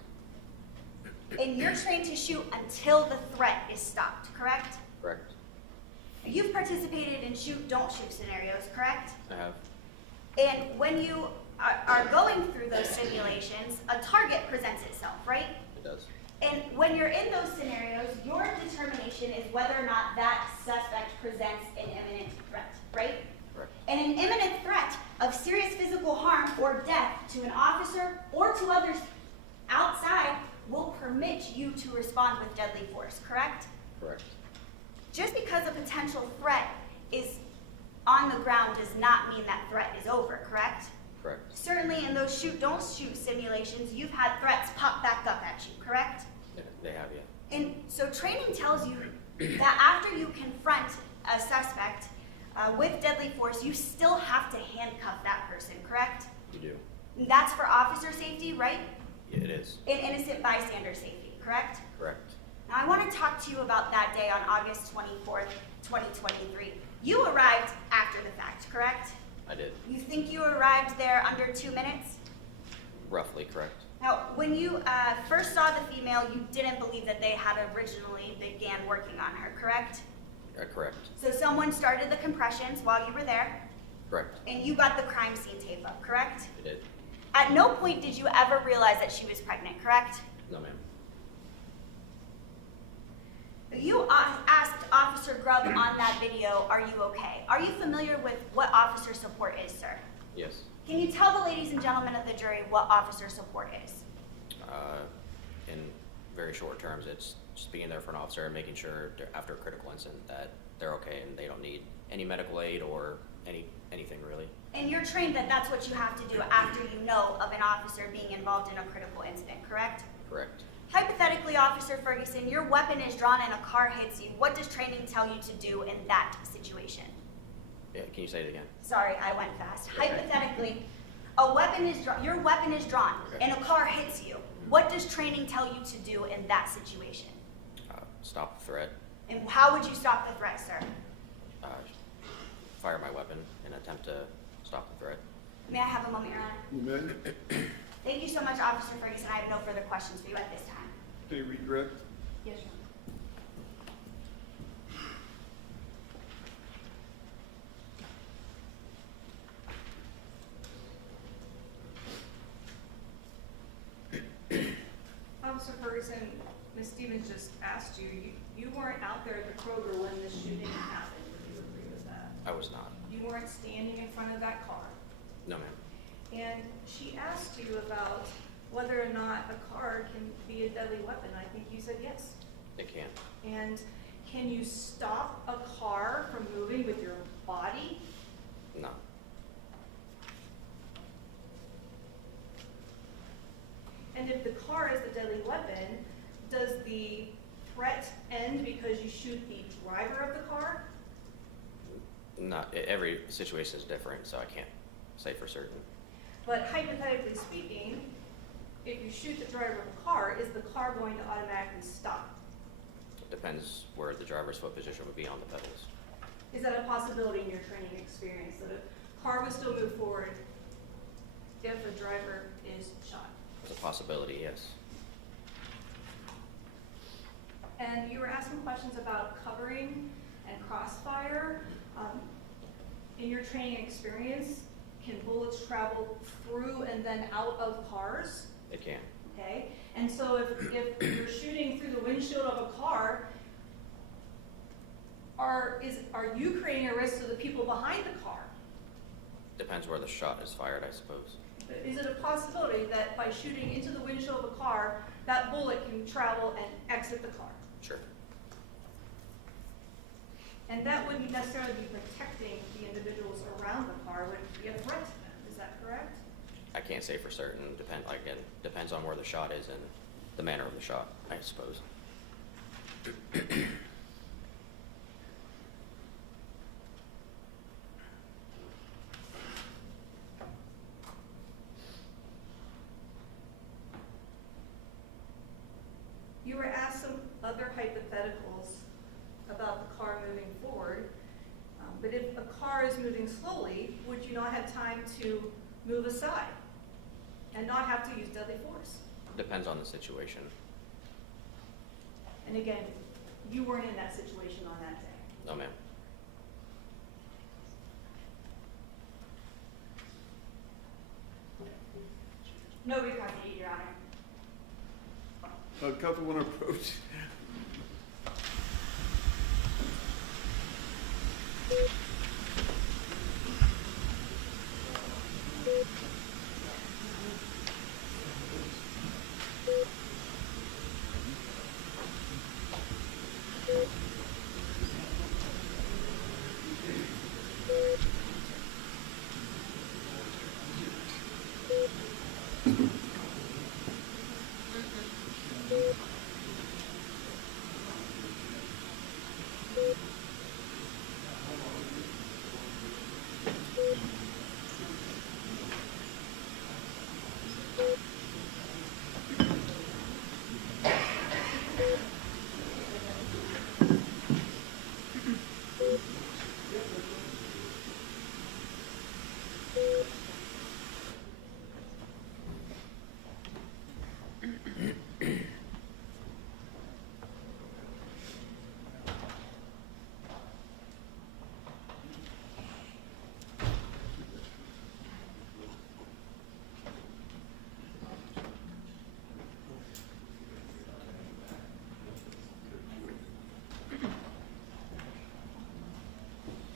And you're trained to shoot until the threat is stopped, correct? Correct. You've participated in shoot, don't shoot scenarios, correct? I have. And when you are going through those simulations, a target presents itself, right? It does. And when you're in those scenarios, your determination is whether or not that suspect presents an imminent threat, right? Correct. And an imminent threat of serious physical harm or death to an officer or to others outside will permit you to respond with deadly force, correct? Correct. Just because a potential threat is on the ground does not mean that threat is over, correct? Correct. Certainly in those shoot, don't shoot simulations, you've had threats pop back up at you, correct? Yeah, they have, yeah. And so training tells you that after you confront a suspect with deadly force, you still have to handcuff that person, correct? You do. And that's for officer safety, right? Yeah, it is. And innocent bystander safety, correct? Correct. Now I want to talk to you about that day on August 24th, 2023. You arrived after the fact, correct? I did. You think you arrived there under 2 minutes? Roughly correct. Now, when you first saw the female, you didn't believe that they had originally began working on her, correct? Correct. So someone started the compressions while you were there, Correct. and you got the crime scene tape up, correct? I did. At no point did you ever realize that she was pregnant, correct? No, ma'am. You asked Officer Grubb on that video, are you okay? Are you familiar with what officer support is, sir? Yes. Can you tell the ladies and gentlemen of the jury what officer support is? In very short terms, it's just being there for an officer and making sure after a critical incident that they're okay and they don't need any medical aid or anything really. And you're trained that that's what you have to do after you know of an officer being involved in a critical incident, correct? Correct. Hypothetically, Officer Ferguson, your weapon is drawn and a car hits you. What does training tell you to do in that situation? Yeah, can you say it again? Sorry, I went fast. Okay. Hypothetically, your weapon is drawn Okay. and a car hits you. What does training tell you to do in that situation? Stop the threat. And how would you stop the threat, sir? Fire my weapon in an attempt to stop the threat. May I have a moment, Your Honor? You may. Thank you so much, Officer Ferguson. I have no further questions for you at this time. Any regret? Yes, Your Honor. Officer Ferguson, Ms. Stevens just asked you, you weren't out there at the Kroger when this shooting happened. Would you agree with that? I was not. You weren't standing in front of that car. No, ma'am. And she asked you about whether or not a car can be a deadly weapon. I think you said yes. It can. And can you stop a car from moving with your body? No. And if the car is the deadly weapon, does the threat end because you shoot the driver of the car? Not every situation is different, so I can't say for certain. But hypothetically speaking, if you shoot the driver of the car, is the car going to automatically stop? It depends where the driver's foot position would be on the pedals. Is that a possibility in your training experience, that a car would still move forward if a driver is shot? It's a possibility, yes. And you were asking questions about covering and crossfire. In your training experience, can bullets travel through and then out of cars? It can. Okay, and so if you're shooting through the windshield of a car, are you creating a risk to the people behind the car? Depends where the shot is fired, I suppose. Is it a possibility that by shooting into the windshield of a car, that bullet can travel and exit the car? Sure. And that wouldn't necessarily be protecting the individuals around the car, would it be a threat to them, is that correct? I can't say for certain. Depends on where the shot is and the manner of the shot, I suppose. You were asked some other hypotheticals about the car moving forward, but if a car is moving slowly, would you not have time to move aside and not have to use deadly force? Depends on the situation. And again, you weren't in that situation on that day. No, ma'am. No recount, Your Honor. Councilwoman approach.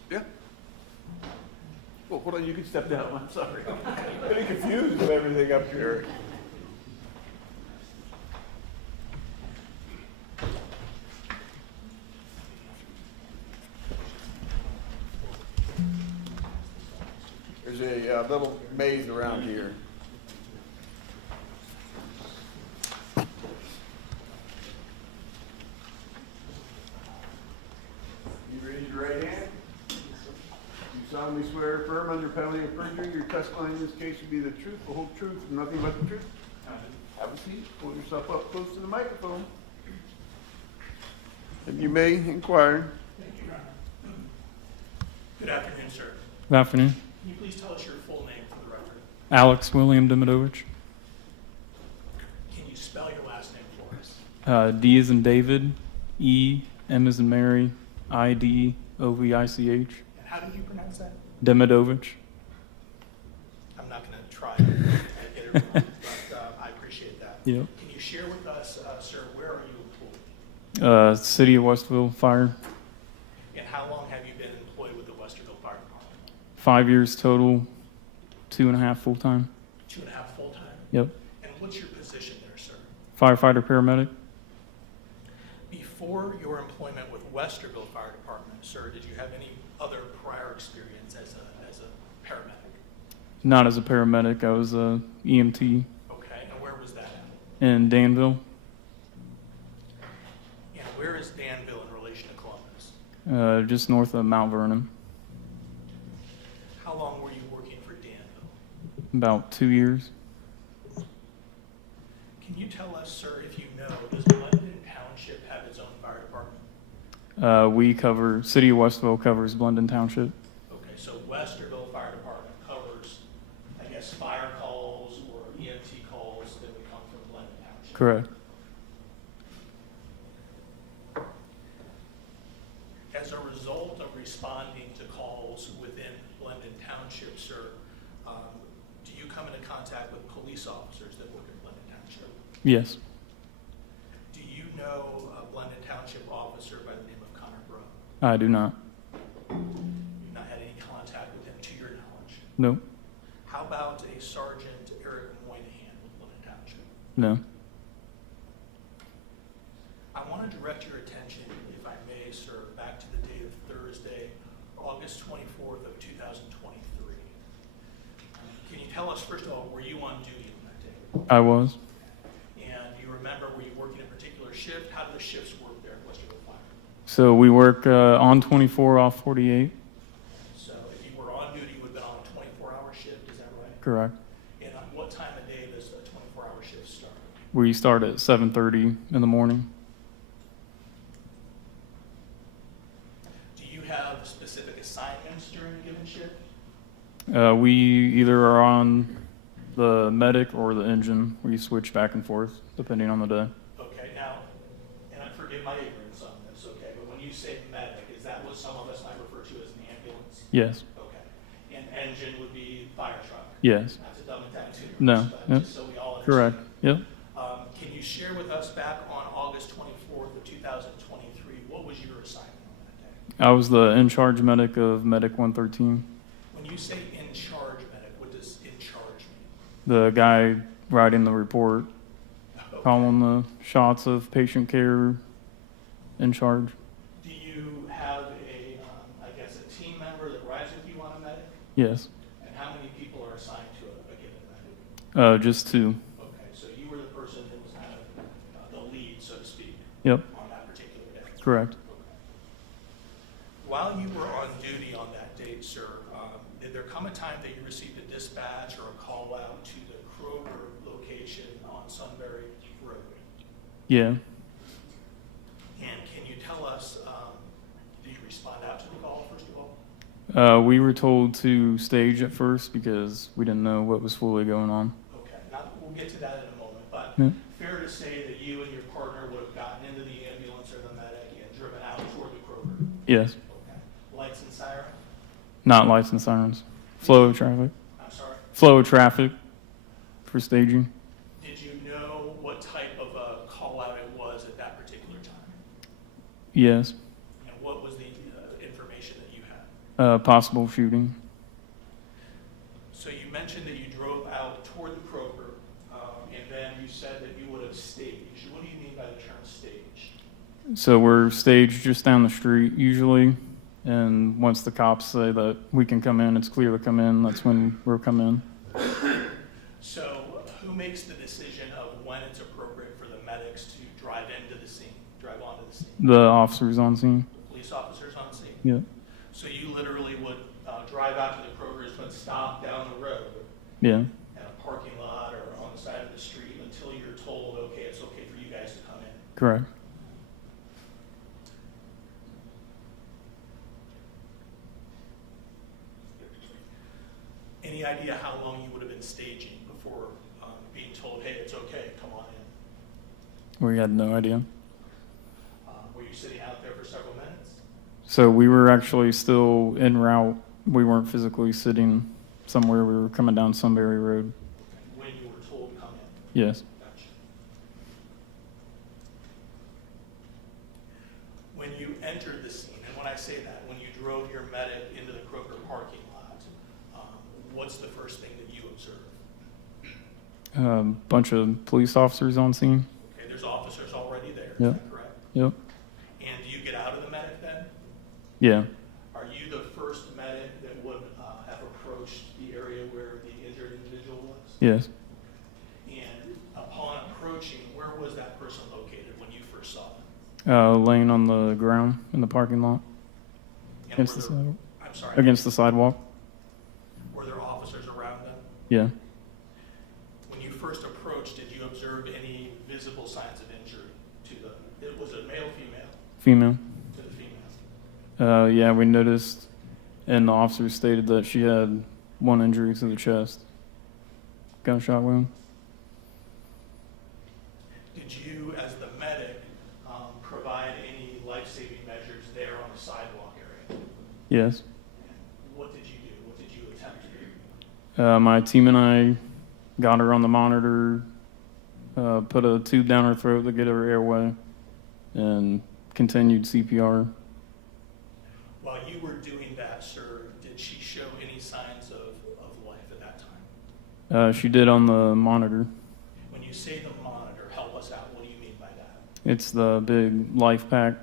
Yeah. Well, hold on, you can step down, I'm sorry. I'm getting confused with everything up here. There's a little maze around here. You raise your right hand. You solemnly swear or affirm under penalty of perjury your testimony in this case will be the truth, the whole truth, and nothing but the truth. Have a seat. Pull yourself up close to the microphone. And you may inquire. Thank you, Your Honor. Good afternoon, sir. Good afternoon. Can you please tell us your full name for the record? Alex William Demidovich. Can you spell your last name for us? D as in David, E, M as in Mary, Idovich. And how did you pronounce that? Demidovich. I'm not going to try to get it wrong, but I appreciate that. Yep. Can you share with us, sir, where are you employed? City of Westville Fire. And how long have you been employed with the Westerville Fire Department? 5 years total, 2.5 full time. 2.5 full-time? Yep. And what's your position there, sir? Firefighter paramedic. Before your employment with Westerville Fire Department, sir, did you have any other prior experience as a paramedic? Not as a paramedic. I was a EMT Okay, and where was that at? in Danville. And where is Danville in relation to Columbus? Just north of Mount Vernon. How long were you working for Danville? About 2 years. Can you tell us, sir, if you know, does Blendon Township have its own fire department? We cover, City of Westville covers Blendon Township. Okay, so Westerville Fire Department covers, I guess, fire calls or EMT calls that would come from Blendon Township. Correct. As a result of responding to calls within Blendon Township, sir, do you come into contact with police officers that work in Blendon Township? Yes. Do you know a Blendon Township officer by the name of Connor Grubb? I do not. You've not had any contact with him to your knowledge? No. How about a Sergeant Eric Moynihan with Blendon Township? No. I want to direct your attention, if I may, sir, back to the date of Thursday, August 24th of 2023. Can you tell us, first of all, were you on duty on that day? I was. And you remember, were you working a particular shift? How do the shifts work there at Westerville Fire? So we work on 24, off 48. So if you were on duty, you would have been on a 24-hour shift, is that right? Correct. And on what time of day does a 24-hour shift start? We start at 7:30 in the morning. Do you have specific assignments during a given shift? We either are on the medic or the engine. We switch back and forth depending on the day. Okay, now, and I forgive my ignorance on this, okay, but when you say medic, is that what some of us might refer to as an ambulance? Yes. Okay. And engine would be fire truck? Yes. Not to dumb it down too much, No. but Yep. just so we all understand. Correct. Yep. Can you share with us back on August 24th of 2023, what was your assignment on that day? I was the in-charge medic of Medic 113. When you say in charge medic, what does in charge mean? The guy writing the report, Okay. calling the shots of patient care in charge. Do you have I guess, a team member that rides with you on a medic? Yes. And how many people are assigned to a given medic? Just 2. Okay, so you were the person that was kind of the lead, so to speak, Yep, on that particular day? correct. Okay. While you were on duty on that date, sir, did there come a time that you received a dispatch or a call out to the Kroger location on Sunbury Road? Yeah. And can you tell us, did you respond out to the call, first of all? We were told to stage at first because we didn't know what was fully going on. Okay, now, we'll get to that in a moment, but Yeah. fair to say that you and your partner would have gotten into the ambulance or the medic and driven out toward the Kroger? Yes. Okay. Lights and siren? Not lights and sirens. Flow of traffic. I'm sorry? Flow of traffic for staging. Did you know what type of a call out it was at that particular time? Yes. And what was the information that you had? Possible shooting. So you mentioned that you drove out toward the Kroger, and then you said that you would have staged. What do you mean by the term staged? So we're staged just down the street usually. And once the cops say that we can come in, it's clear to come in, that's when we'll come in. So who makes the decision of when it's appropriate for the medics to drive into the scene, drive onto the scene? The officers on scene. Police officers on scene? Yep. So you literally would drive out to the Kroger's, but stop down the road Yeah. in a parking lot or on the side of the street until you're told, okay, it's okay for you guys to come in. Correct. Any idea how long you would have been staging before being told, hey, it's okay, come on in? We had no idea. Were you sitting out there for several minutes? So we were actually still en route. We weren't physically sitting somewhere. We were coming down Sunbury Road. When you were told to come in? Yes. Gotcha. When you entered the scene, and when I say that, when you drove your medic into the Kroger parking lot, what's the first thing that you observed? Bunch of police officers on scene. Okay, there's officers already there, is Yep. that correct? Yep. And do you get out of the medic then? Yeah. Are you the first medic that would have approached the area where the injured individual was? Yes. And upon approaching, where was that person located when you first saw them? Laying on the ground in the parking lot. And Against were the there- sidewalk. I'm sorry. Against the sidewalk. Were there officers around them? Yeah. When you first approached, did you observe any visible signs of injury to the, was it male, female, Female. to the female? Yeah, we noticed, and the officer stated that she had one injury to the chest. Gunshot wound. Did you, as the medic, provide any life-saving measures there on the sidewalk area? Yes. And what did you do? What did you attempt to do? My team and I got her on the monitor, put a tube down her throat to get her airway, and continued CPR. While you were doing that, sir, did she show any signs of life at that time? She did on the monitor. When you say the monitor, help us out. What do you mean by that? It's the big life pack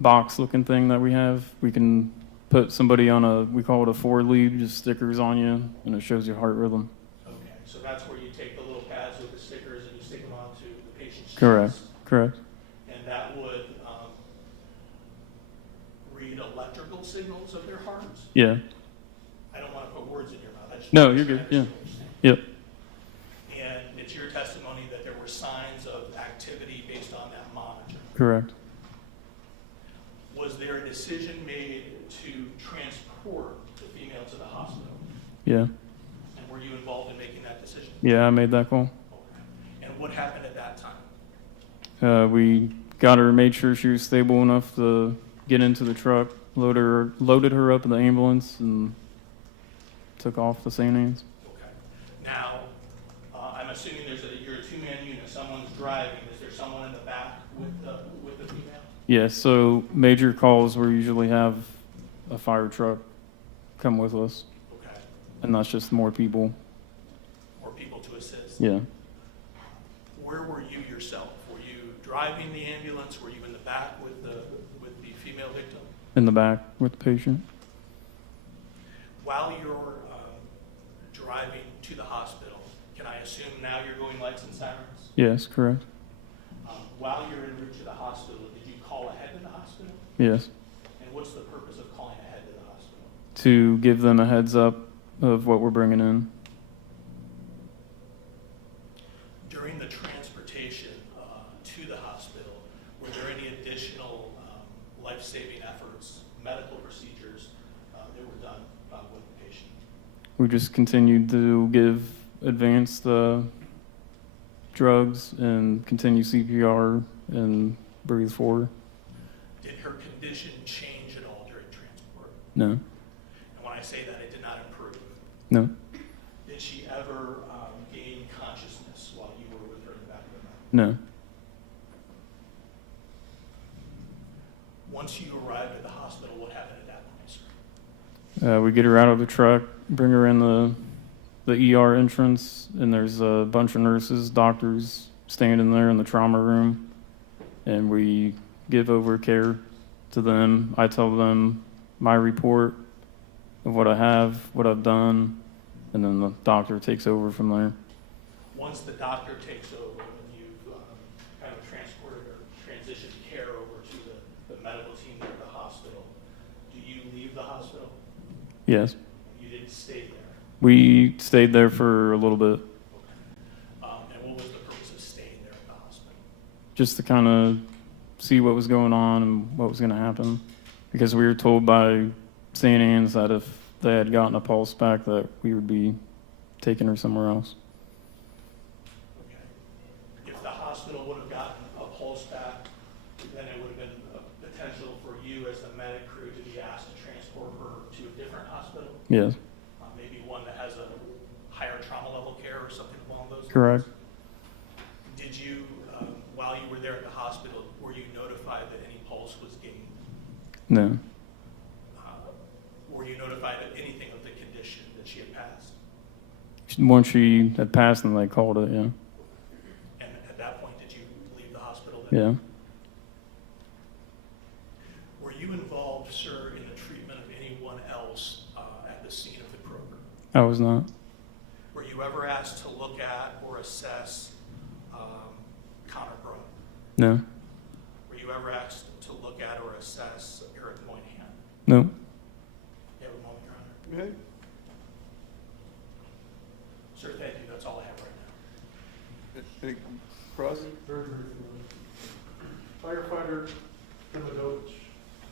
box looking thing that we have. We can put somebody on we call it a 4-lead, just stickers on you, and it shows your heart rhythm. Okay, so that's where you take the little pads with the stickers and you stick them onto the patient's Correct. chest. Correct. And that would read electrical signals of their hearts? Yeah. I don't want to put words in your mouth. I just No, wanna you're make good. sure I Yeah. understand what you're saying. Yep. And it's your testimony that there were signs of activity based on that monitor. Correct. Was there a decision made to transport the female to the hospital? Yeah. And were you involved in making that decision? Yeah, I made that call. Okay. And what happened at that time? We got her, made sure she was stable enough to get into the truck, loaded her up in the ambulance, and took off the St. Anne's. Okay. Now, I'm assuming you're a two-man unit. Someone's driving. Is there someone in the back with the female? Yeah, so major calls, we usually have a fire truck come with us, Okay. and that's just more people. Or people to assist? Yeah. Where were you yourself? Were you driving the ambulance? Were you in the back with the female victim? In the back with the patient. While you're driving to the hospital, can I assume now you're going lights and sirens? Yes, correct. While you're en route to the hospital, did you call ahead to the hospital? Yes. And what's the purpose of calling ahead to the hospital? To give them a heads up of what we're bringing in. During the transportation to the hospital, were there any additional life-saving efforts, medical procedures that were done with the patient? We just continued to give advanced drugs and continue CPR and breathe forward. Did her condition change at all during transport? No. And when I say that, it did not improve. No. Did she ever gain consciousness while you were with her in the back of the van? No. Once you arrived at the hospital, what happened at that point, sir? We get her out of the truck, bring her in the ER entrance, and there's a bunch of nurses, doctors standing there in the trauma room, and we give over care to them. I tell them my report of what I have, what I've done, and then the doctor takes over from there. Once the doctor takes over and you've kind of transported or transitioned care over to the medical team there at the hospital, do you leave the hospital? Yes. You didn't stay there? We stayed there for a little bit, And what was the purpose of staying there at the hospital? just to kind of see what was going on and what was going to happen. Because we were told by St. Anne's that if they had gotten a pulse back, that we would be taking her somewhere else. Okay. If the hospital would have gotten a pulse back, then it would have been a potential for you as the medic crew to be asked to transport her to a different hospital? Yes, Maybe one that has a higher trauma level care or something along those lines? correct. Did you, while you were there at the hospital, were you notified that any pulse was gained? No, Were you notified of anything of the condition that she had passed? once she had passed, and they called it. Yeah, And at that point, did you leave the hospital then? yeah. Were you involved, sir, in the treatment of anyone else at the scene of the Kroger? I was not. Were you ever asked to look at or assess Connor Grubb? No, Were you ever asked to look at or assess Eric Moynihan? no. You have a moment, Your Honor. Okay. Sir, thank you. That's all I have right now. Any cross? Firefighter Timodovich.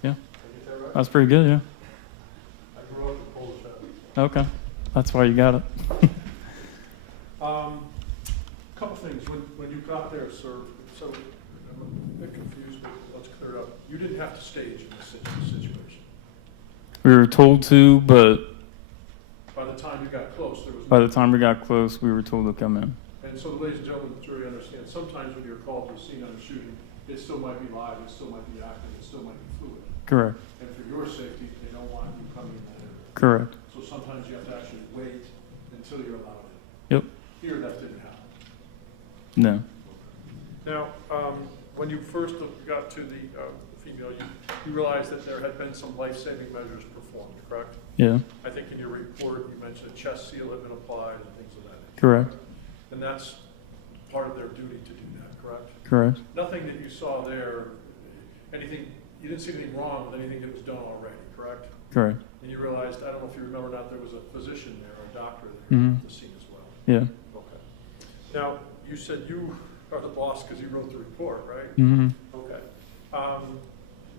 Yeah, Did I get that right? that's pretty good. Yeah. I grew up in Polish Avenue. Okay, that's why you got it. Couple things, when you got there, sir, so I'm a bit confused, but let's clear it up. You didn't have to stage in this situation. We were told to, but By the time you got close, there was. by the time we got close, we were told to come in. And so, ladies and gentlemen, the jury understands, sometimes when you're called to a scene of a shooting, it still might be live, it still might be active, it still might be fluid. Correct. And for your safety, they don't want you coming in that area. Correct. So sometimes you have to actually wait until you're allowed in. Yep. Here, that didn't happen. No. Now, when you first got to the female, you realized that there had been some life-saving measures performed, correct? Yeah. I think in your report, you mentioned a chest seal had been applied and things of that nature. Correct. And that's part of their duty to do that, correct? Correct. Nothing that you saw there, anything, you didn't see anything wrong with anything that was done already, correct? Correct. And you realized, I don't know if you remember or not, there was a physician there, or a doctor there Mhm. at the scene as well. Yeah. Okay. Now, you said you are the boss because you wrote the report, right? Mm-hmm. Okay.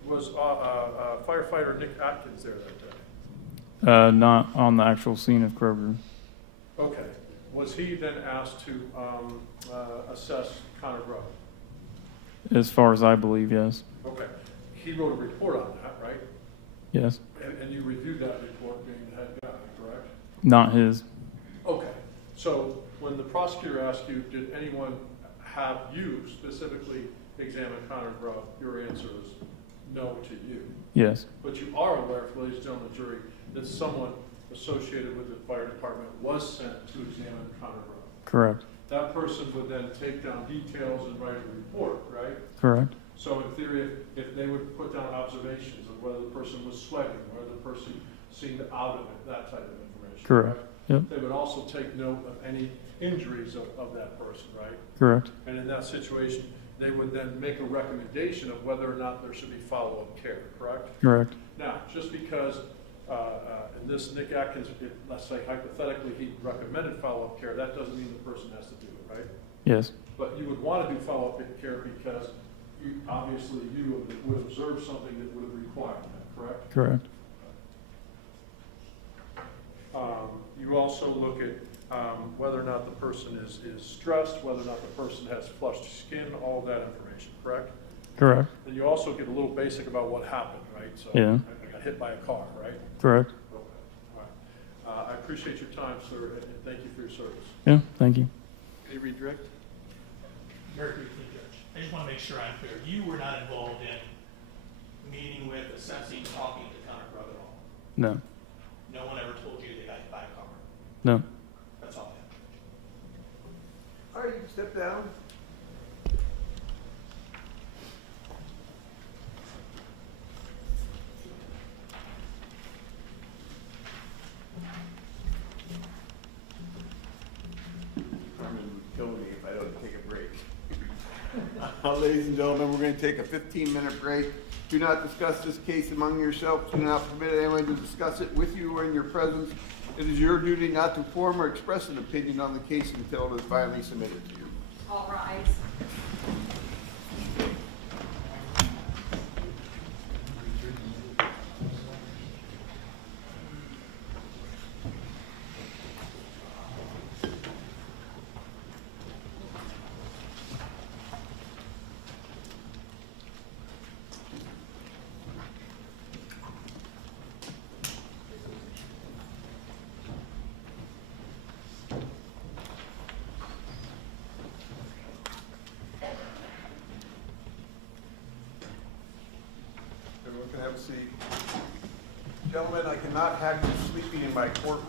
Was firefighter Nick Atkins there that day? Not on the actual scene of Kroger. Okay. Was he then asked to assess Connor Grubb? As far as I believe, yes. Okay. He wrote a report on that, right? Yes. And you reviewed that report being the head guy, correct? Not his. Okay. So when the prosecutor asked you, did anyone have you specifically examine Connor Grubb, your answer is no to you. Yes. But you are aware, ladies and gentlemen of the jury, that someone associated with the fire department was sent to examine Connor Grubb. Correct. That person would then take down details and write a report, right? Correct. So in theory, if they would put down observations of whether the person was sweating, whether the person seemed out of it, that type of information. Correct. Right? Yep. They would also take note of any injuries of that person, right? Correct. And in that situation, they would then make a recommendation of whether or not there should be follow-up care, correct? Correct. Now, just because in this Nick Atkins, let's say hypothetically, he recommended follow-up care, that doesn't mean the person has to do it, right? Yes. But you would want to do follow-up care because obviously you would observe something that would have required that, correct? Correct. You also look at whether or not the person is stressed, whether or not the person has flushed skin, all of that information, correct? Correct. And you also get a little basic about what happened, right? So Yeah. I got hit by a car, right? Correct. Okay. All right. I appreciate your time, sir, and thank you for your service. Yeah. Thank you. Any redirect? Very briefly, Judge, I just want to make sure I'm clear. You were not involved in meeting with, assessing, talking to Connor Grubb at all? No. No one ever told you they got hit by a car? No. That's all I have. All right, you can step down. Carmen would kill me if I don't take a break. Ladies and gentlemen, we're going to take a 15-minute break. Do not discuss this case among yourselves. Do not permit anyone to discuss it with you or in your presence. It is your duty not to form or express an opinion on the case until it is finally submitted to you. All rise. Everyone can have a seat. Gentlemen, I cannot have you sleeping in my courtroom.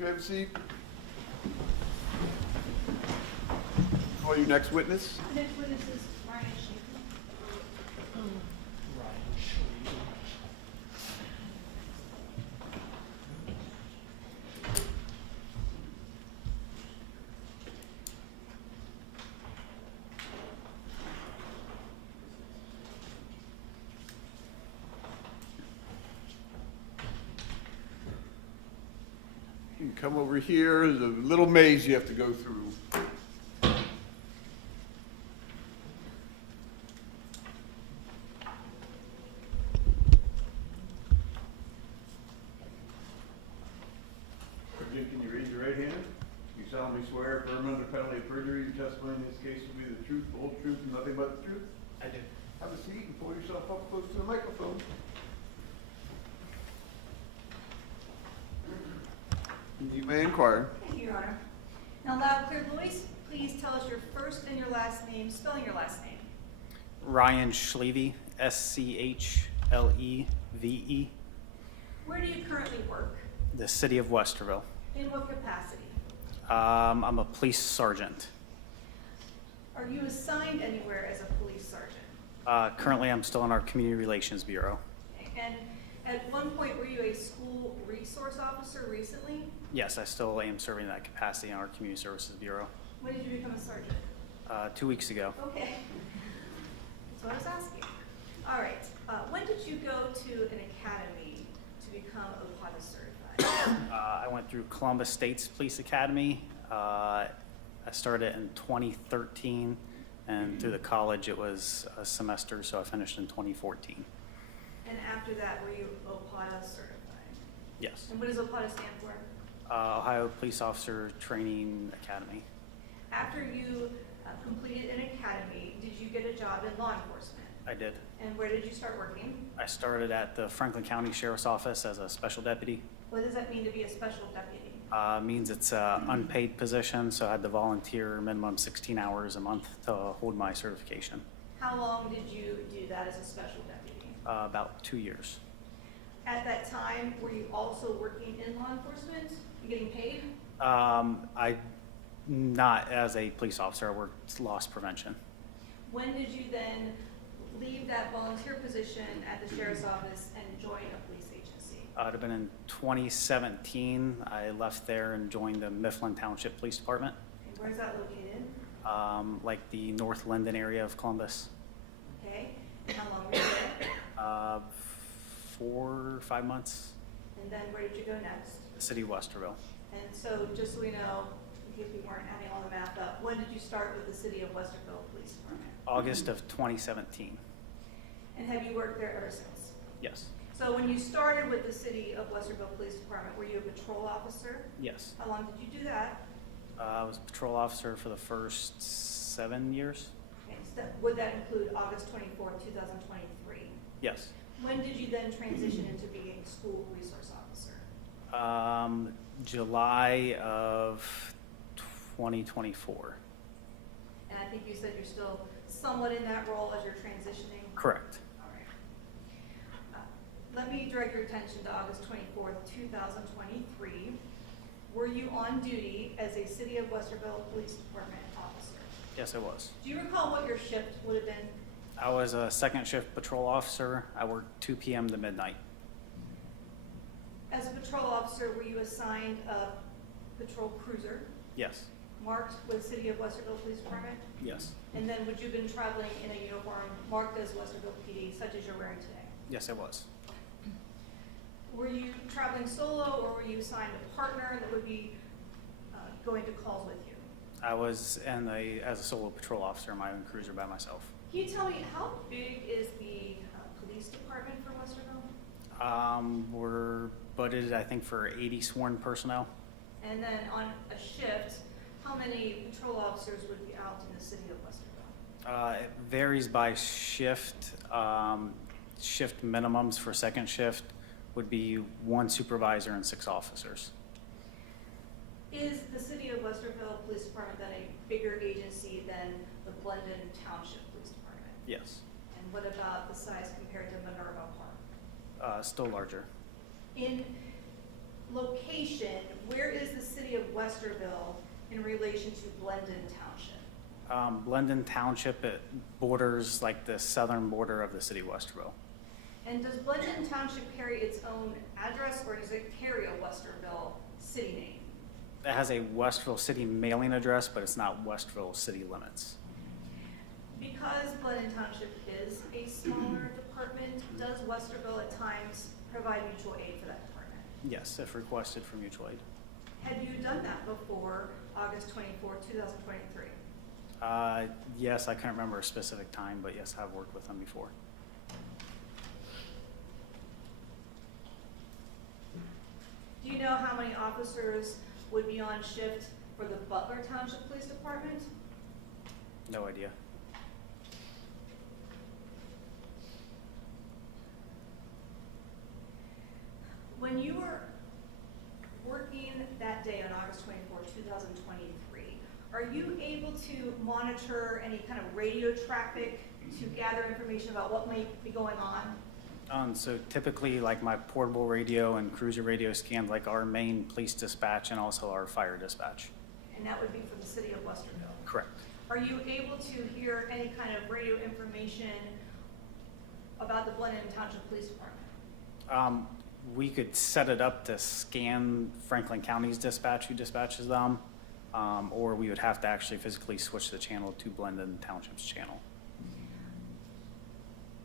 go have a seat. Call your next witness. The next witness is Ryan Schley. Ryan Schley. You can come over here. There's a little maze you have to go through. Again, can you raise your right hand? You solemnly swear, affirm under penalty of perjury, your testimony in this case will be the truth, the whole truth, and nothing but the truth? I do. Have a seat and pull yourself up close to the microphone. You may inquire. Thank you, Your Honor. Now, loud, clear voice, please tell us your first and your last name, spelling your last name. Ryan Schley, Schleve. Where do you currently work? The city of Westerville. In what capacity? I'm a police sergeant. Are you assigned anywhere as a police sergeant? Currently, I'm still in our community relations bureau. And at one point, were you a school resource officer recently? Yes, I still am serving that capacity in our community services bureau. When did you become a sergeant? 2 weeks ago. Okay. That's what I was asking. All right. When did you go to an academy to become OPATA certified? I went through Columbus State's Police Academy. I started in 2013, and through the college it was a semester, so I finished in 2014. And after that, were you OPATA certified? Yes. And what does OPATA stand for? Ohio Police Officer Training Academy. After you completed an academy, did you get a job in law enforcement? I did. And where did you start working? I started at the Franklin County Sheriff's Office as a special deputy. What does that mean to be a special deputy? Means it's an unpaid position, so I had to volunteer minimum 16 hours a month to hold my certification. How long did you do that as a special deputy? About 2 years. At that time, were you also working in law enforcement? You getting paid? I not as a police officer. I worked loss prevention. When did you then leave that volunteer position at the sheriff's office and join a police agency? It would have been in 2017. I left there and joined the Blendon Township Police Department, And where's that located? like the North Linden area of Columbus. Okay. And how long were you there? 4 or 5 months. And then where did you go next? The city of Westerville. And so just so we know, in case we weren't having all the math up, when did you start with the City of Westerville Police Department? August of 2017. And have you worked there ever since? Yes. So when you started with the City of Westerville Police Department, were you a patrol officer? Yes. How long did you do that? I was a patrol officer for the first 7 years. Okay, so would that include August 24th, 2023? Yes. When did you then transition into being school resource officer? July of 2024. And I think you said you're still somewhat in that role as you're transitioning? Correct. All right. Let me direct your attention to August 24th, 2023. Were you on duty as a City of Westerville Police Department officer? Yes, I was. Do you recall what your shift would have been? I was a second shift patrol officer. I worked 2 p.m. to midnight. As a patrol officer, were you assigned a patrol cruiser Yes. marked with City of Westerville Police Department? Yes. And then would you have been traveling in a uniform marked as Westerville PD, such as you're wearing today? Yes, I was. Were you traveling solo, or were you assigned a partner that would be going to calls with you? I was as a solo patrol officer in my own cruiser by myself. Can you tell me, how big is the police department for Westerville? We're budgeted, I think, for 80 sworn personnel. And then on a shift, how many patrol officers would be out in the City of Westerville? It varies by shift. Shift minimums for second shift would be 1 supervisor and 6 officers. Is the City of Westerville Police Department then a bigger agency than the Blendon Township Police Department? Yes. And what about the size compared to Minerva Park? Still larger. In location, where is the city of Westerville in relation to Blendon Township? Blendon Township, it borders like the southern border of the city of Westerville. And does Blendon Township carry its own address, or does it carry a Westerville city name? It has a Westville city mailing address, but it's not Westville city limits. Because Blendon Township is a smaller department, does Westerville at times provide mutual aid for that department? Yes, if requested for mutual aid. Had you done that before August 24, 2023? Yes, I can't remember a specific time, but yes, I've worked with them before. Do you know how many officers would be on shift for the Butler Township Police Department? No idea. When you were working that day on August 24, 2023, are you able to monitor any kind of radio traffic to gather information about what might be going on? So typically, like my portable radio and cruiser radio scanned like our main police dispatch and also our fire dispatch. And that would be for the city of Westerville. Correct. Are you able to hear any kind of radio information about the Blendon Township Police Department? We could set it up to scan Franklin County's dispatch, who dispatches them, or we would have to actually physically switch the channel to Blendon Township's channel.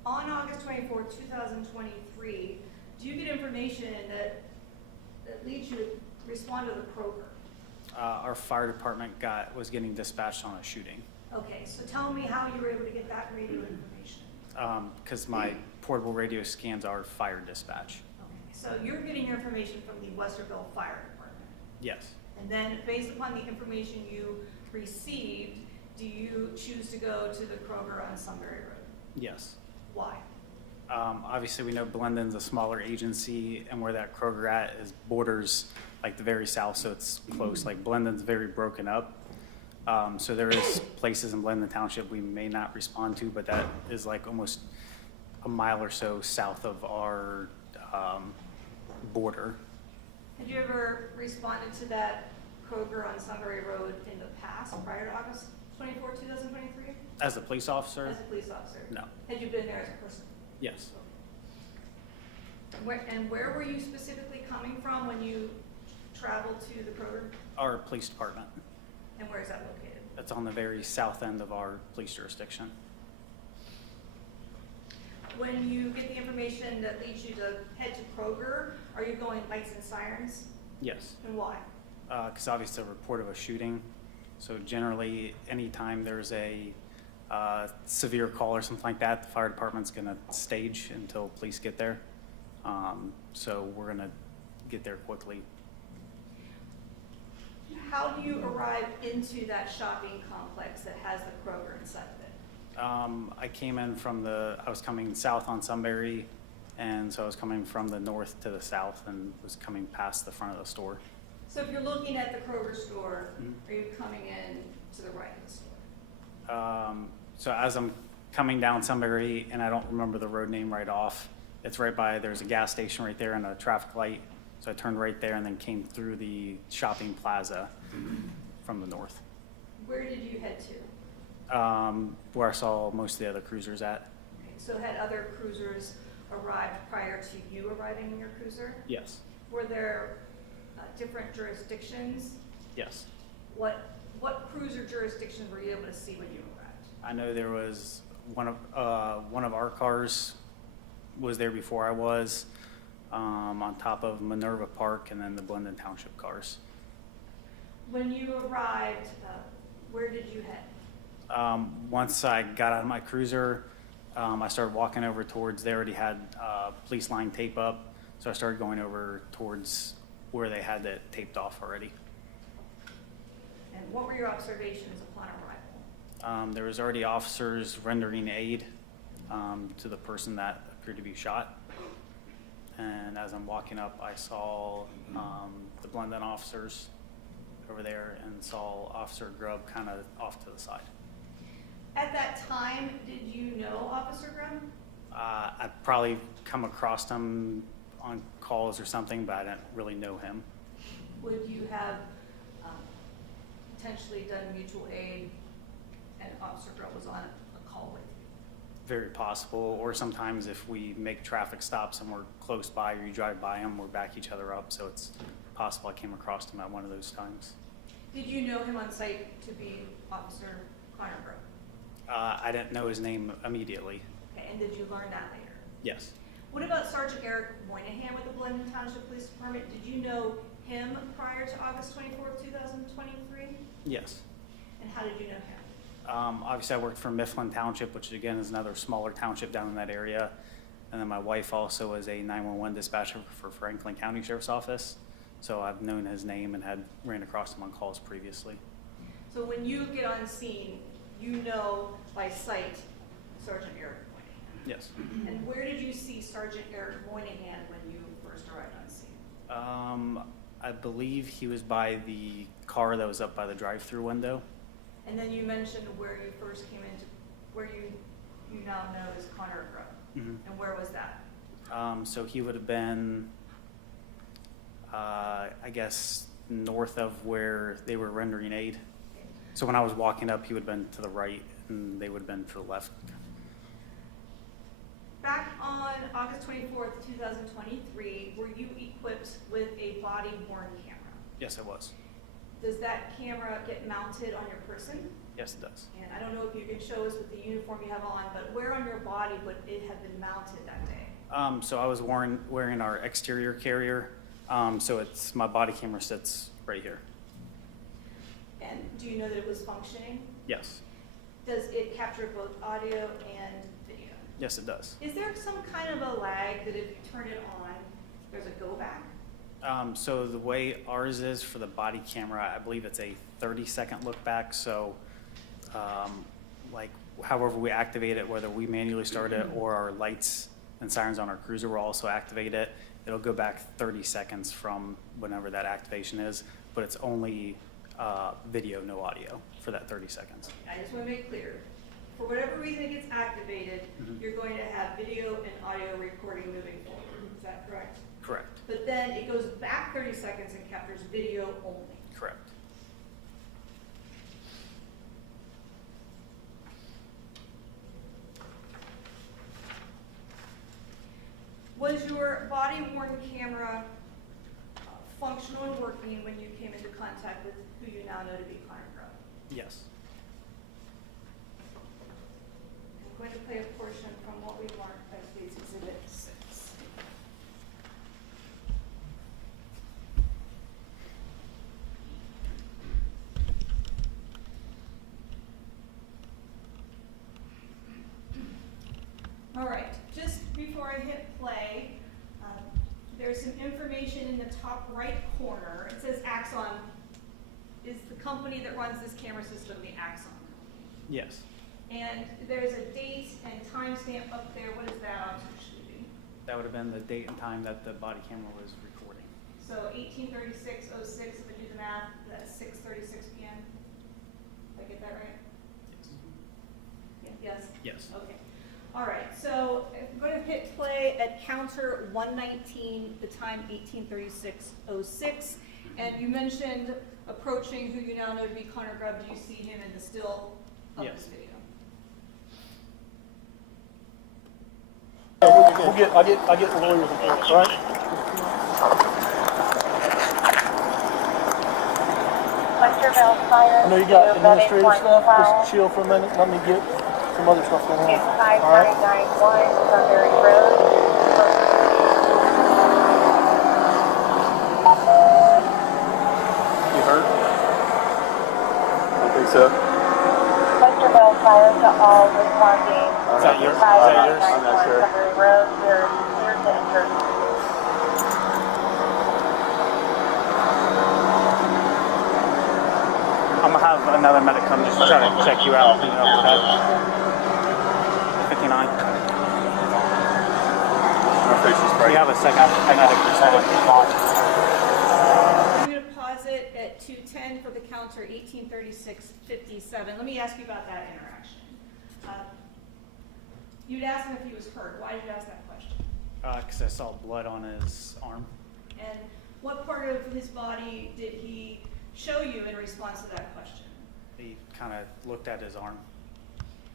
On August 24, 2023, do you get information that leads you to respond to the Kroger? Our fire department was getting dispatched on a shooting. Okay, so tell me how you were able to get that radio information. Because my portable radio scans our fire dispatch. Okay, so you're getting your information from the Westerville Fire Department. Yes. And then based upon the information you received, do you choose to go to the Kroger on Sunbury Road? Yes. Why? Obviously, we know Blendon's a smaller agency, and where that Kroger at is borders like the very south, so it's close. Like Blendon's very broken up. So there is places in Blendon Township we may not respond to, but that is like almost a mile or so south of our border. Had you ever responded to that Kroger on Sunbury Road in the past, prior to August 24, 2023? As a police officer? As a police officer? No. Had you been there as a person? Yes. And where were you specifically coming from when you traveled to the Kroger? Our police department. And where is that located? That's on the very south end of our police jurisdiction. When you get the information that leads you to head to Kroger, are you going lights and sirens? Yes. And why? Because obviously a report of a shooting. So generally, anytime there's a severe call or something like that, the fire department's going to stage until police get there. So we're going to get there quickly. How do you arrive into that shopping complex that has the Kroger inside of it? I came in from I was coming south on Sunbury, and so I was coming from the north to the south and was coming past the front of the store. So if you're looking at the Kroger store, are you coming in to the right of the store? So as I'm coming down Sunbury, and I don't remember the road name right off, it's right by, there's a gas station right there and a traffic light. So I turned right there and then came through the shopping plaza from the north. Where did you head to? Where I saw most of the other cruisers at. Okay, so had other cruisers arrived prior to you arriving in your cruiser? Yes. Were there different jurisdictions? Yes. What cruiser jurisdictions were you able to see when you arrived? I know there was one of our cars was there before I was, on top of Minerva Park, and then the Blendon Township cars. When you arrived, where did you head? Once I got out of my cruiser, I started walking over towards, they already had police line tape up, so I started going over towards where they had it taped off already. And what were your observations upon arrival? There was already officers rendering aid to the person that appeared to be shot. And as I'm walking up, I saw the Blendon officers over there and saw Officer Grubb kind of off to the side. At that time, did you know Officer Grubb? I probably come across him on calls or something, but I didn't really know him. Would you have potentially done mutual aid and Officer Grubb was on a call with you? Very possible, or sometimes if we make traffic stops and we're close by or you drive by him, we're back each other up, so it's possible I came across him at one of those times. Did you know him on site to be Officer Connor Grubb? I didn't know his name immediately. Okay, and did you learn that later? Yes. What about Sergeant Eric Moynihan with the Blendon Township Police Department? Did you know him prior to August 24th, 2023? Yes. And how did you know him? Obviously, I worked for Mifflin Township, which again is another smaller township down in that area. And then my wife also was a 911 dispatcher for Franklin County Sheriff's Office. So I've known his name and had ran across him on calls previously. So when you get on scene, you know by sight Sergeant Eric Moynihan? Yes. And where did you see Sergeant Eric Moynihan when you first arrived on scene? I believe he was by the car that was up by the drive-through window. And then you mentioned where you first came into, where you now know as Connor Grubb. Mm-hmm. And where was that? So he would have been, I guess, north of where they were rendering aid. So when I was walking up, he would have been to the right, and they would have been to the left. Back on August 24th, 2023, were you equipped with a body-worn camera? Yes, I was. Does that camera get mounted on your person? Yes, it does. And I don't know if you can show us with the uniform you have on, but where on your body would it have been mounted that day? So I was wearing our exterior carrier, so it's my body camera sits right here. And do you know that it was functioning? Yes. Does it capture both audio and video? Yes, it does. Is there some kind of a lag that if you turn it on, there's a go back? So the way ours is for the body camera, I believe it's a 30-second look back. So like however we activate it, whether we manually start it or our lights and sirens on our cruiser will also activate it, it'll go back 30 seconds from whenever that activation is, but it's only video, no audio for that 30 seconds. I just want to make clear, for whatever reason it gets activated, you're going to have video and audio recording moving forward. Is that correct? Correct. But then it goes back 30 seconds and captures video only. Correct. Was your body-worn camera functional and working when you came into contact with who you now know to be Connor Grubb? Yes. I'm going to play a portion from what we marked as State's Exhibit 6. All right, just before I hit play, there's some information in the top right corner. It says Axon. Is the company that runs this camera system the Axon? Yes. And there's a date and timestamp up there. What is that on shooting? That would have been the date and time that the body camera was recording. So 1836:06, if I do the math, that's 6:36 p.m. Did I get that right? Yes. Yes. Okay. All right. So I'm going to hit play at counter 119, the time 1836:06. And you mentioned approaching who you now know to be Connor Grubb. Do you see him in the still of Yes. this video? I get lawyers involved, all right? I know you got administrative stuff, just chill for a minute, let me get some other stuff going on. It's 5991 Sunbury Road. You hurt? I think so. Westerville Fire to all responding. Is that yours? 5991 Sunbury Road. We're clear to enter. I'm gonna have another medic come just try to check you out. You know, okay? 59. We have a second medic respond. I'm going to pause it at 2:10 for the counter 1836:57. Let me ask you about that interaction. You'd asked him if he was hurt. Why did you ask that question? Because I saw blood on his arm. And what part of his body did he show you in response to that question? He kind of looked at his arm.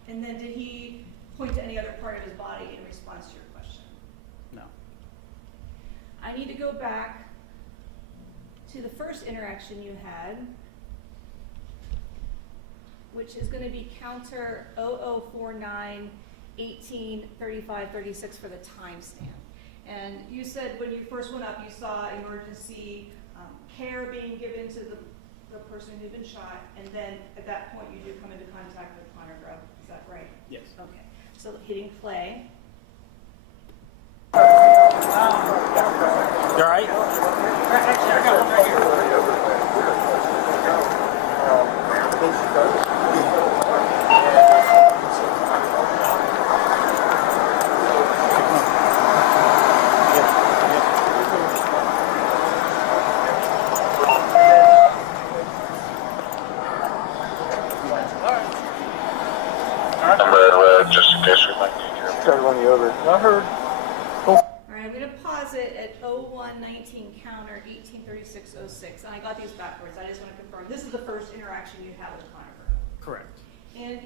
And then did he point to any other part of his body in response to your question? No. I need to go back to the first interaction you had, which is going to be counter 0049 18 35 36 for the timestamp. And you said when you first went up, you saw emergency care being given to the person who'd been shot, and then at that point you do come into contact with Connor Grubb. Is that right? Yes. Okay. So hitting play. You all right? Just in case we might need you. Try to run you over. I heard. All right, I'm going to pause it at 0119 counter 183606. And I got these backwards. I just want to confirm. This is the first interaction you had with Connor Grubb. Correct. And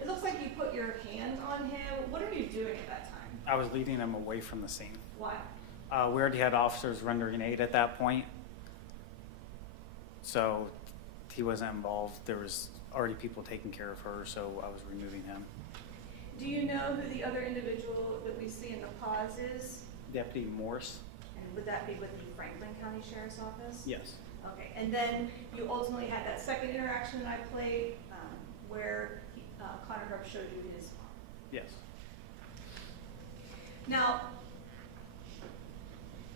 it looks like you put your hand on him. What are you doing at that time? I was leading him away from the scene. Why? We already had officers rendering aid at that point. So he wasn't involved. There was already people taking care of her, so I was removing him. Do you know who the other individual that we see in the pause is? Deputy Morse? And would that be with the Franklin County Sheriff's Office? Yes. Okay, and then you ultimately had that second interaction that I played where Connor Grubb showed you his arm. Yes. Now,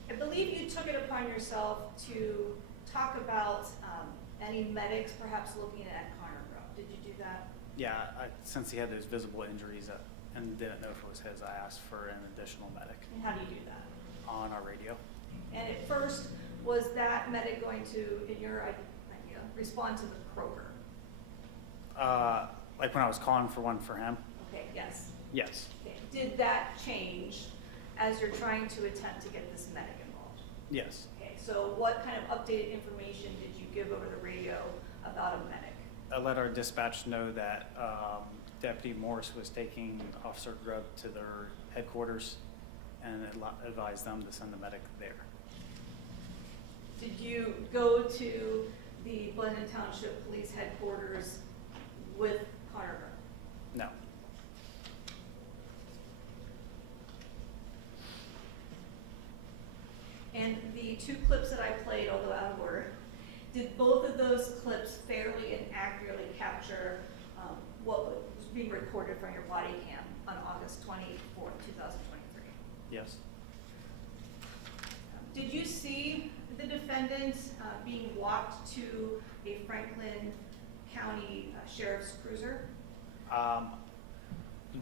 I believe you took it upon yourself to talk about any medics perhaps looking at Connor Grubb. Did you do that? Yeah, since he had those visible injuries and didn't know if it was his, I asked for an additional medic. And how do you do that? On our radio. And at first, was that medic going to, in your idea, respond to the Kroger? Like when I was calling for one for him? Okay, yes. Yes. Okay. Did that change as you're trying to attempt to get this medic involved? Yes. Okay, so what kind of updated information did you give over the radio about a medic? I let our dispatch know that Deputy Morse was taking Officer Grubb to their headquarters and advised them to send the medic there. Did you go to the Blendon Township Police Headquarters with Connor Grubb? No. And the two clips that I played, although out of order, did both of those clips fairly and accurately capture what was being recorded from your body cam on August 24th, 2023? Yes. Did you see the defendant being walked to a Franklin County Sheriff's cruiser?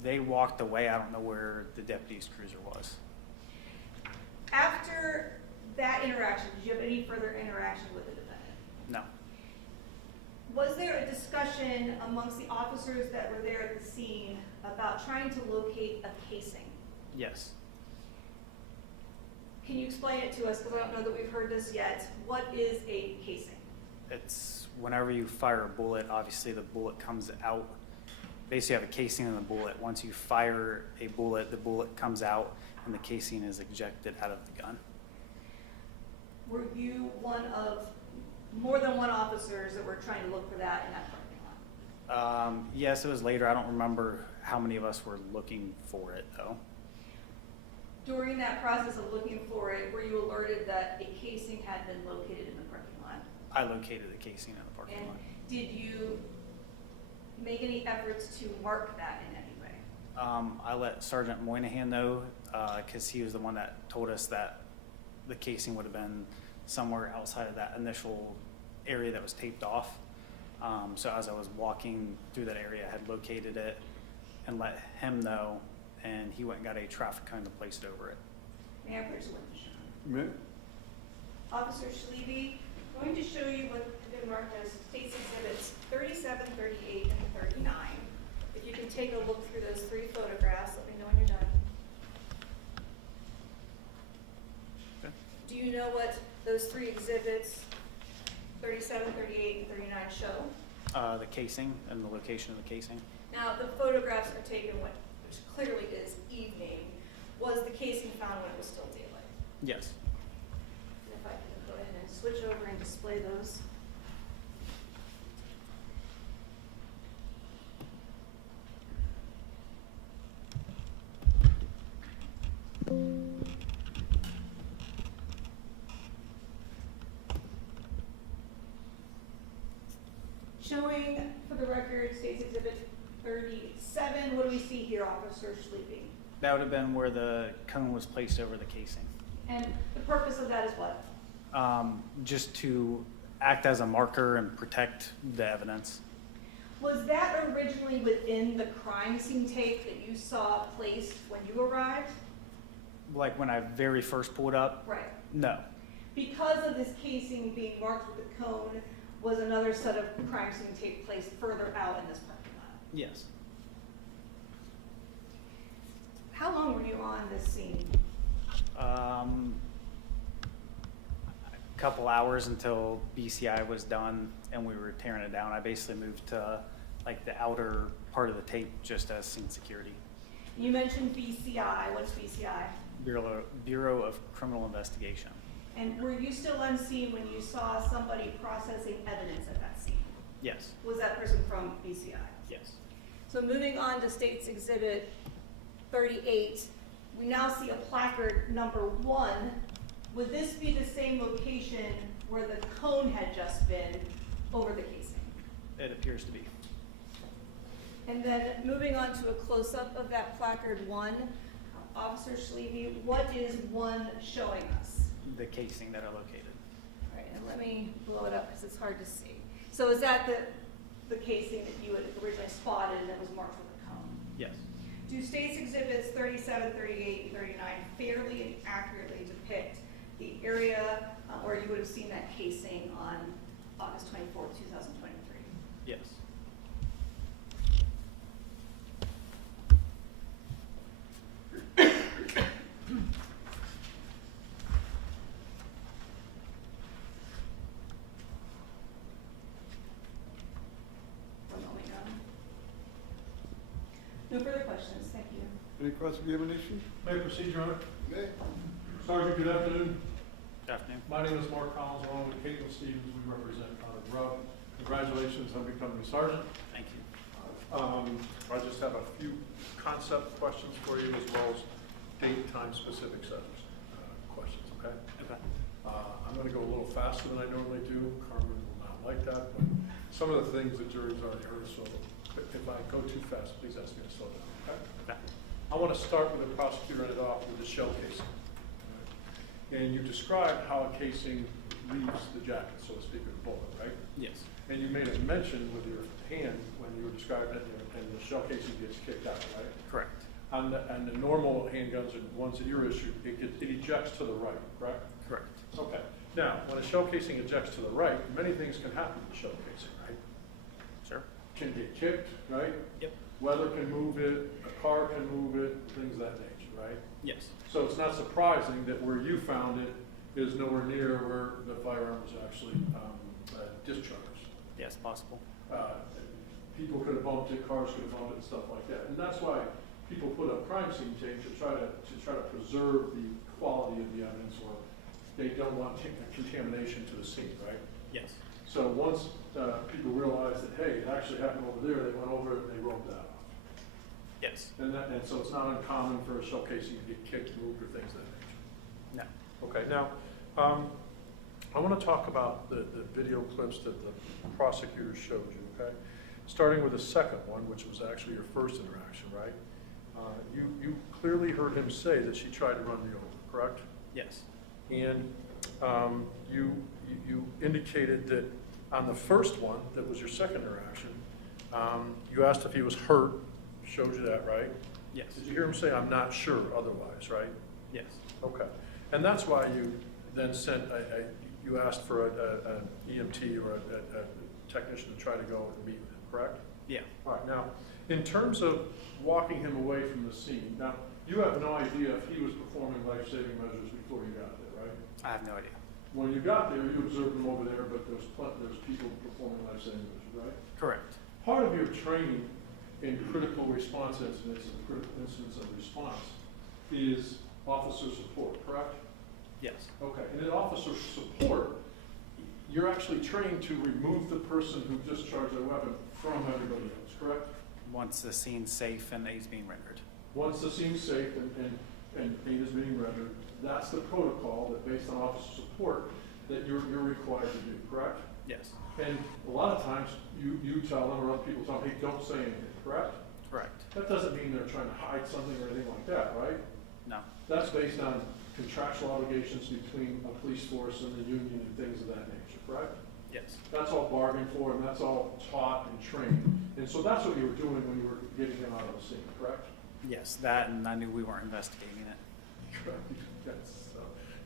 They walked away. I don't know where the deputy's cruiser was. After that interaction, did you have any further interaction with the defendant? No. Was there a discussion amongst the officers that were there at the scene about trying to locate a casing? Yes. Can you explain it to us, because I don't know that we've heard this yet. What is a casing? It's whenever you fire a bullet, obviously the bullet comes out. Basically you have a casing in the bullet. Once you fire a bullet, the bullet comes out and the casing is ejected out of the gun. Were you one of more than one officers that were trying to look for that in that parking lot? Yes, it was later. I don't remember how many of us were looking for it though. During that process of looking for it, were you alerted that a casing had been located in the parking lot? I located the casing in the parking lot. Did you make any efforts to mark that in any way? I let Sergeant Moynihan know because he was the one that told us that the casing would have been somewhere outside of that initial area that was taped off. So as I was walking through that area, I had located it and let him know, and he went and got a traffic cone to place it over it. May I please witness? Officer Schley, I'm going to show you what have been marked as case exhibits 37, 38, and 39. If you can take a look through those three photographs, let me know when you're done. Do you know what those three exhibits, 37, 38, and 39 show? The casing and the location of the casing. Now, the photographs are taken when, which clearly is evening. Was the casing found when it was still daylight? Yes. And if I can go ahead and switch over and display those. Showing, for the record, State's Exhibit 37, what do we see here, Officer Schley? That would have been where the cone was placed over the casing. And the purpose of that is what? Just to act as a marker and protect the evidence. Was that originally within the crime scene tape that you saw placed when you arrived? Like when I very first pulled up? Right. No. Because of this casing being marked with a cone, was another set of crime scene tape placed further out in this parking lot? Yes. How long were you on this scene? A couple hours until BCI was done and we were tearing it down. I basically moved to like the outer part of the tape just as scene security. You mentioned BCI. What's BCI? Bureau of Criminal Investigation. And were you still on scene when you saw somebody processing evidence at that scene? Yes. Was that person from BCI? Yes. So moving on to State's Exhibit 38, we now see a placard number 1. Would this be the same location where the cone had just been over the casing? It appears to be. And then moving on to a close-up of that placard 1, Officer Schley, what is 1 showing us? The casing that I located. All right, and let me blow it up because it's hard to see. So is that the casing that you had originally spotted and that was marked with a cone? Yes. Do State's Exhibits 37, 38, and 39 fairly and accurately depict the area where you would have seen that casing on August 24, 2023? Yes. No further questions, thank you. Any questions, you have an issue? May I proceed, Your Honor? Okay. Sergeant, good afternoon. Good afternoon. My name is Mark Collins, along with Caitlin Stevens. We represent Connor Grubb. Congratulations on becoming a sergeant. Thank you. I just have a few concept questions for you, as well as date and time specific questions, okay? Okay. I'm going to go a little faster than I normally do. Carmen will not like that, but some of the things the jury's already heard, so if I go too fast, please ask me to slow down, okay? Okay. I want to start with the prosecutor ended off with the shell casing. And you described how a casing leaves the jacket, so to speak, of the bullet, right? Yes. And you made a mention with your hand when you were describing it, and the shell casing gets kicked out, right? Correct. And the normal handguns and ones that you're issued, it ejects to the right, correct? Correct. Okay. Now, when a shell casing ejects to the right, many things can happen to the shell casing, right? Sure. Can get kicked, right? Yep. Weather can move it, a car can move it, things of that nature, right? Yes. So it's not surprising that where you found it is nowhere near where the firearm was actually discharged. Yes, possible. People could have bumped it, cars could have bumped it, and stuff like that. And that's why people put up crime scene tape to try to preserve the quality of the evidence, or they don't want contamination to the scene, right? Yes. So once people realized that, hey, it actually happened over there, they went over it and they rolled that off. Yes. And so it's not uncommon for a shell casing to get kicked, moved, or things of that nature. No. Okay, now, I want to talk about the video clips that the prosecutor showed you, okay? Starting with the second one, which was actually your first interaction, right? You clearly heard him say that she tried to run you over, correct? Yes. And you indicated that on the first one, that was your second interaction, you asked if he was hurt, showed you that, right? Yes. Did you hear him say, "I'm not sure otherwise," right? Yes. Okay. And that's why you then sent, you asked for an EMT or a technician to try to go and meet with him, correct? Yeah. All right. Now, in terms of walking him away from the scene, now, you have no idea if he was performing life-saving measures before you got there, right? I have no idea. When you got there, you observed them over there, but there's people performing life-saving measures, right? Correct. Part of your training in critical response incidents and critical incidents of response is officer support, correct? Yes. Okay, and in officer support, you're actually trained to remove the person who discharged their weapon from everybody else, correct? Once the scene's safe and aid's being rendered. Once the scene's safe and aid is being rendered, that's the protocol that based on officer support that you're required to do, correct? Yes. And a lot of times you tell them or other people tell them, hey, don't say anything, correct? Correct. That doesn't mean they're trying to hide something or anything like that, right? No. That's based on contractual obligations between a police force and the union and things of that nature, correct? Yes. That's all bargained for and that's all taught and trained. And so that's what you were doing when you were getting him out of the scene, correct? Yes, that, and I knew we weren't investigating it. Correct.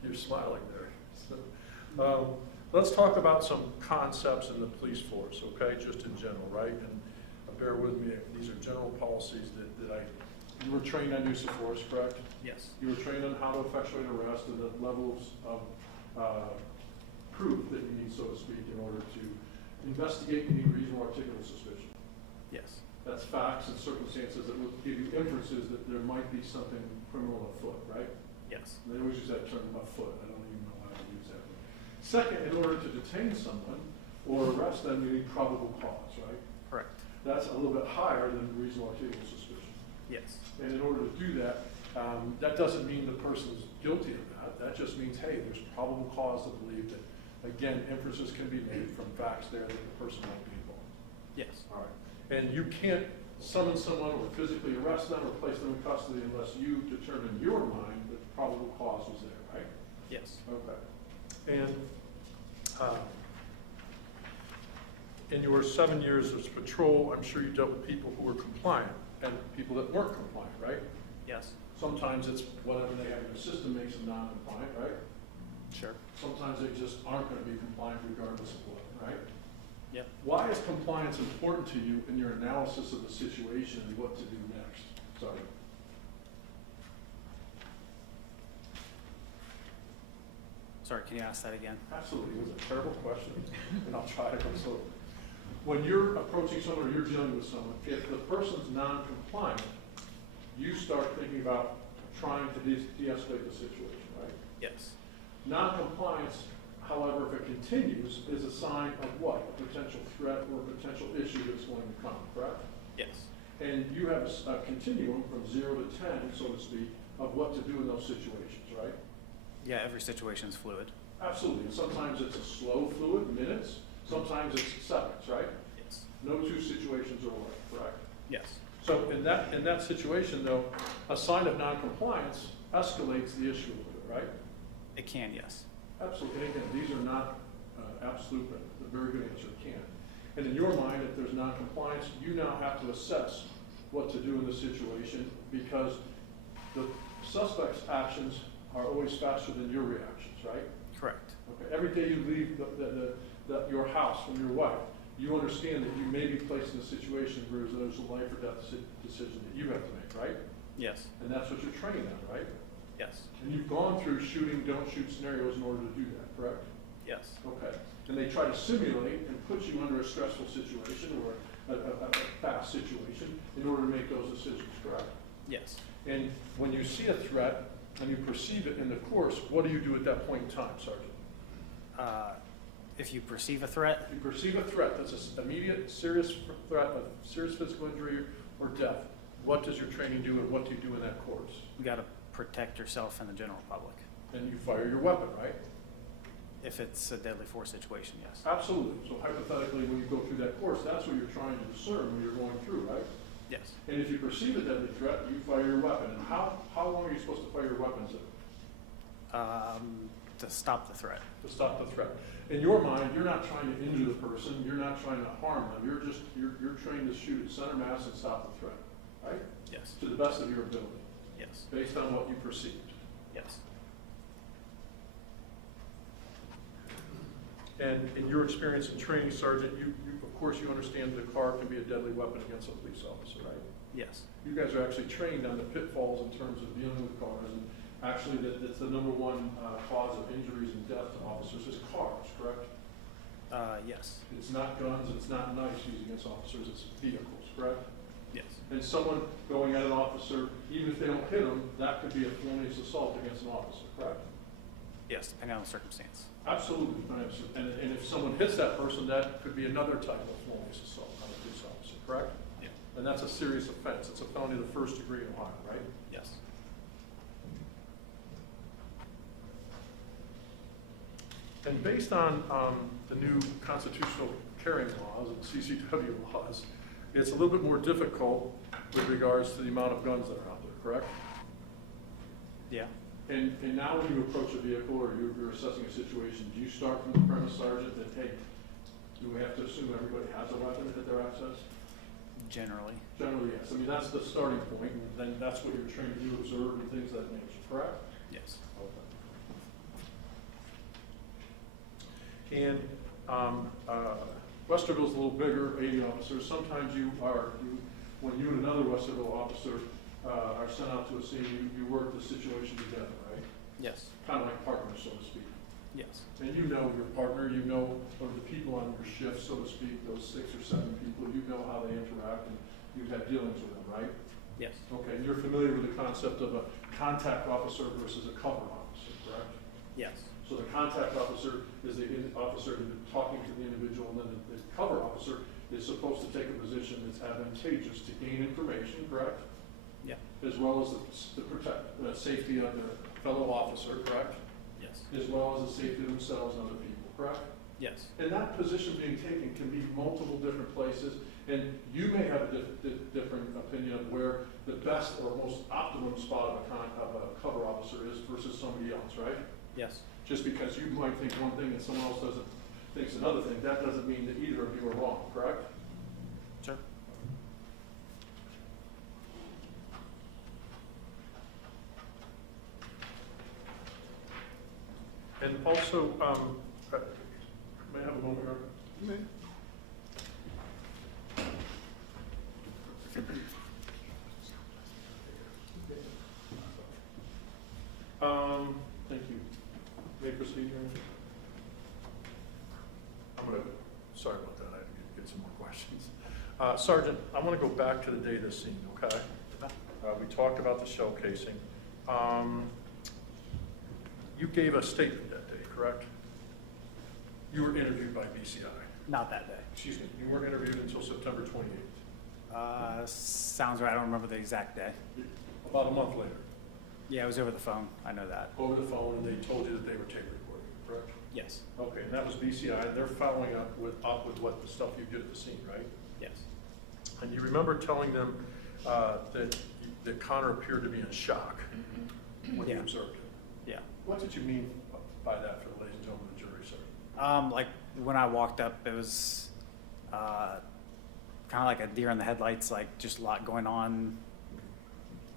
You're smiling there. So, let's talk about some concepts in the police force, okay, just in general, right? And bear with me, these are general policies that you were trained on use of force, correct? Yes. You were trained on how to effectuate arrest and the levels of proof that you need, so to speak, in order to investigate any reasonable articulable suspicion. Yes. That's facts and circumstances that will give you inferences that there might be something criminal afoot, right? Yes. They always use that term afoot. I don't even know why they use that. Second, in order to detain someone or arrest them, you need probable cause, right? Correct. That's a little bit higher than reasonable articulable suspicion. Yes. And in order to do that, that doesn't mean the person's guilty of that. That just means, hey, there's probable cause to believe that, again, inferences can be made from facts there that the person might be involved. Yes. All right. And you can't summon someone or physically arrest them or place them in custody unless you determine in your mind that probable cause was there, right? Yes. Okay. And in your 7 years of patrol, I'm sure you dealt with people who were compliant and people that weren't compliant, right? Yes. Sometimes it's whatever they have in their system makes them non-compliant, right? Sure. Sometimes they just aren't going to be compliant regardless of what, right? Yep. Why is compliance important to you in your analysis of the situation and what to do next? Sorry. Sorry, can you ask that again? Absolutely. It was a terrible question, and I'll try to go slowly. When you're approaching someone or you're dealing with someone, if the person's non-compliant, you start thinking about trying to de-escalate the situation, right? Yes. Non-compliance, however, if it continues, is a sign of what? A potential threat or a potential issue that's going to come, correct? Yes. And you have a continuum from 0 to 10, so to speak, of what to do in those situations, right? Yeah, every situation is fluid. Absolutely. And sometimes it's a slow fluid, minutes. Sometimes it's seconds, right? Yes. No two situations are alike, correct? Yes. So in that situation, though, a sign of noncompliance escalates the issue a little bit, right? It can, yes. Absolutely. And again, these are not absolute, but a very good answer, can. And in your mind, if there's noncompliance, you now have to assess what to do in the situation because the suspect's actions are always faster than your reactions, right? Correct. Okay. Every day you leave your house from your wife, you understand that you may be placed in a situation where there's a life or death decision that you have to make, right? Yes. And that's what you're trained on, right? Yes. And you've gone through shooting, don't shoot scenarios in order to do that, correct? Yes. Okay. And they try to simulate and put you under a stressful situation or a fast situation in order to make those decisions, correct? Yes. And when you see a threat and you perceive it in the course, what do you do at that point in time, Sergeant? If you perceive a threat, If you perceive a threat that's an immediate, serious threat of serious physical injury or death, what does your training do and what do you do in that course? you got to protect yourself and the general public. And you fire your weapon, right? If it's a deadly force situation, yes. Absolutely. So hypothetically, when you go through that course, that's what you're trying to discern when you're going through, right? Yes. And if you perceive a deadly threat, you fire your weapon. And how long are you supposed to fire your weapons at? To stop the threat. To stop the threat. In your mind, you're not trying to injure the person. You're not trying to harm them. You're trained to shoot at center mass and stop the threat, right? Yes. To the best of your ability. Yes. Based on what you perceived. Yes. And in your experience in training, Sergeant, you of course you understand that a car can be a deadly weapon against a police officer, right? Yes. You guys are actually trained on the pitfalls in terms of dealing with cars, and actually that's the number one cause of injuries and officers is cars, correct? Yes. It's not guns, it's not knives used against officers, it's vehicles, correct? Yes. And someone going at an officer, even if they don't hit him, that could be a felonious assault against an officer, correct? Yes, depending on the circumstance. Absolutely. And if someone hits that person, that could be another type of felonious assault on a police officer, correct? Yeah. And that's a serious offense. It's a felony of the first degree in Ohio, right? Yes. And based on the new constitutional carrying laws and CCW laws, it's a little bit more difficult with regards to the amount of guns that are out there, correct? Yeah. And now when you approach a vehicle or you're assessing a situation, do you start from the premise, Sergeant, that, hey, do we have to assume everybody has a weapon at their access? Generally. Generally, yes. I mean, that's the starting point, and then that's what you're trained to do, observe and things of that nature, correct? Yes. Okay. And Westerville's a little bigger, 80 officers. Sometimes when you and another Westerville officer are sent out to a scene, you work the situation together, right? Yes. Kind of like partners, so to speak. Yes. And you know your partner, you know of the people on your shift, so to speak, those 6 or 7 people, you know how they interact, and you've had dealings with them, right? Yes. Okay, and you're familiar with the concept of a contact officer versus a cover officer, correct? Yes. So the contact officer is the officer talking to the individual, and then the cover officer is supposed to take a position that's advantageous to gain information, correct? Yeah. As well as to protect the safety of their fellow officer, correct? Yes. As well as the safety of themselves and other people, correct? Yes. And that position being taken can be multiple different places, and you may have a different opinion of where the best or most optimum spot of a cover officer is versus somebody else, right? Yes. Just because you might think one thing and someone else thinks another thing, that doesn't mean that either of you are wrong, correct? Sure. And also, may I have a moment here? You may. Thank you. May I proceed, Your Honor? Sorry about that, I had to get some more questions. Sergeant, I want to go back to the day of the scene, okay? We talked about the shell casing. You gave a statement that day, correct? You were interviewed by BCI. Not that day. Excuse me, you weren't interviewed until September 28th. Sounds right. I don't remember the exact day. About a month later. Yeah, it was over the phone. I know that. Over the phone, and they told you that they were tape recording, correct? Yes. Okay, and that was BCI. They're following up with what the stuff you did at the scene, right? Yes. And you remember telling them that Connor appeared to be in shock when you Yeah. observed him. Yeah. What did you mean by that for the ladies and gentlemen of the jury, sir? Like when I walked up, it was kind of like a deer in the headlights, like just a lot going on.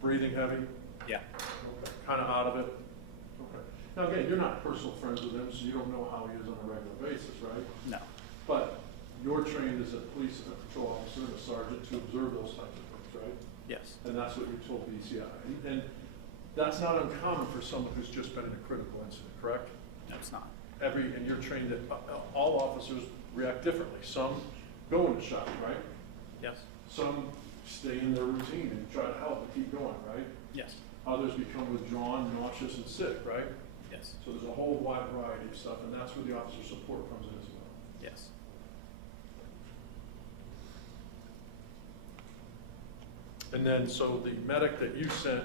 Breathing heavy? Yeah. Okay, kind of out of it? Okay. Now, again, you're not personal friends with him, so you don't know how he is on a regular basis, right? No. But you're trained as a police and a patrol officer and a sergeant to observe those types of things, right? Yes. And that's what you told BCI. And that's not uncommon for someone who's just been in a critical incident, correct? No, it's not. And you're trained that all officers react differently. Some go into shock, right? Yes. Some stay in their routine and try to help and keep going, right? Yes. Others become withdrawn, nauseous, and sick, right? Yes. So there's a whole wide variety of stuff, and that's where the officer support comes in as well. Yes. And then, so the medic that you sent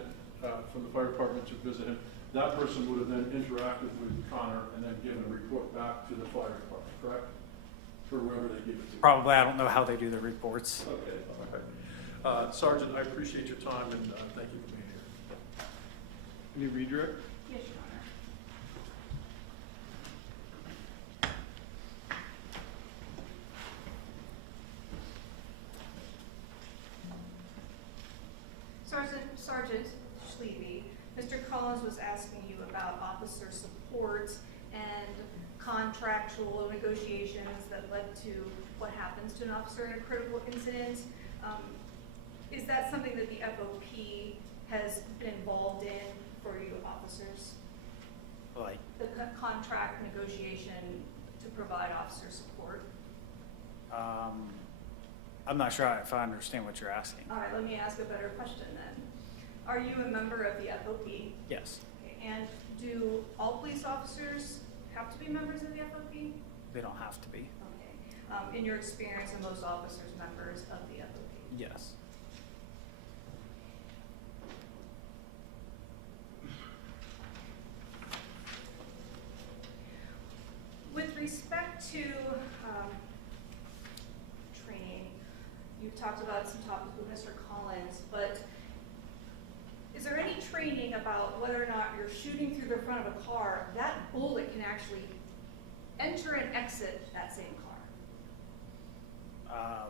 from the fire department to visit him, that person would have then interacted with Connor and then given a report back to the fire department, correct? For wherever they give it to. Probably. I don't know how they do the reports. Okay, okay. Sergeant, I appreciate your time and thank you for being here. Any redirect? Yes, Your Honor. Sergeant Schley, Mr. Collins was asking you about officer support and contractual negotiations that led to what happens to an officer in a critical incident. Is that something that the FOP has been involved in for you officers? Like the contract negotiation to provide officer support? I'm not sure if I understand what you're asking. All right, let me ask a better question then. Are you a member of the FOP? Yes, Okay, and do all police officers have to be members of the FOP? they don't have to be. Okay. In your experience, are most officers members of the FOP? Yes. With respect to training, you've talked about some topics with Mr. Collins, but is there any training about whether or not you're shooting through the front of a car, that bullet can actually enter and exit that same car?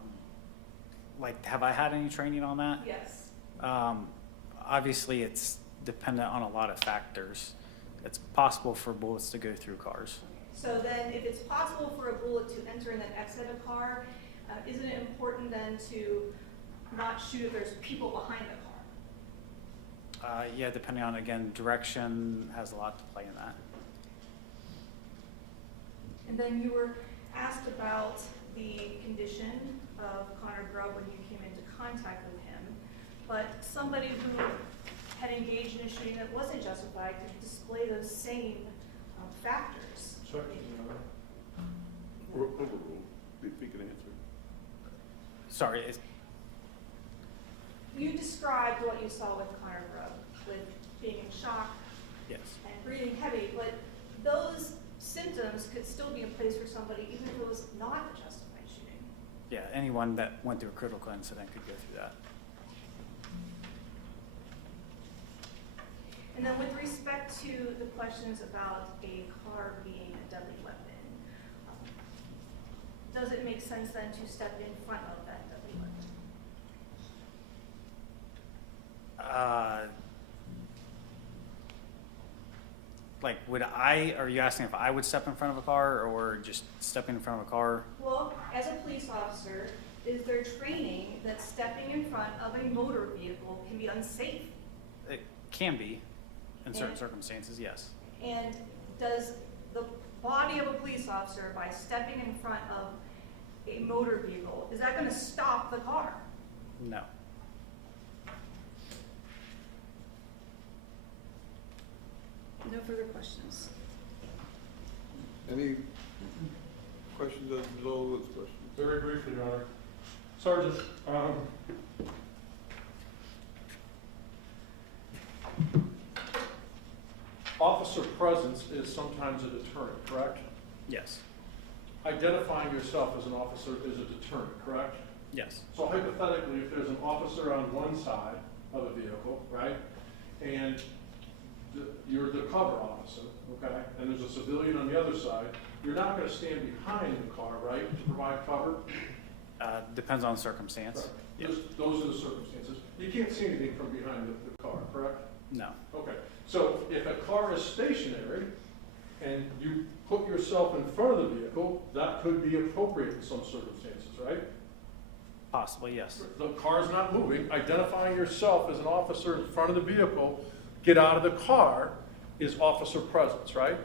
Like, have I had any training on that? Yes. Obviously, it's dependent on a lot of factors. It's possible for bullets to go through cars. So then if it's possible for a bullet to enter and then exit a car, isn't it important then to not shoot if there's people behind the car? Yeah, depending on, again, direction has a lot to play in that. And then you were asked about the condition of Connor Grubb when you came into contact with him, but somebody who had engaged in a shooting that wasn't justified could display those same factors. Sorry. Overruled. We can answer. Sorry, You described what you saw with Connor Grubb, with being in shock yes. and breathing heavy, but those symptoms could still be in place for somebody even if it was not a justified shooting. Yeah, anyone that went through a critical incident could go through that. And then with respect to the questions about a car being a deadly weapon, does it make sense then to step in front of that deadly weapon? Like, are you asking if I would step in front of a car or just stepping in front of a car? Well, as a police officer, is there training that stepping in front of a motor vehicle can be unsafe? It can be, in certain And- circumstances, yes. And does the body of a police officer, by stepping in front of a motor vehicle, is that going to stop the car? No. No further questions. Any questions of Lola's questions? Very briefly, Your Honor. Sergeant, officer presence is sometimes a deterrent, correct? Yes. Identifying yourself as an officer is a deterrent, correct? Yes. So hypothetically, if there's an officer on one side of a vehicle, right, and you're the cover officer, okay, and there's a civilian on the other side, you're not going to stand behind the car, right, to provide cover? Depends on circumstance. Right. Those are the circumstances. You can't see anything from behind the car, correct? No. Okay, so if a car is stationary and you put yourself in front of the vehicle, that could be appropriate in some circumstances, right? Possibly, yes. The car's not moving, identifying yourself as an officer in front of the vehicle, get out of the car, is officer presence, right?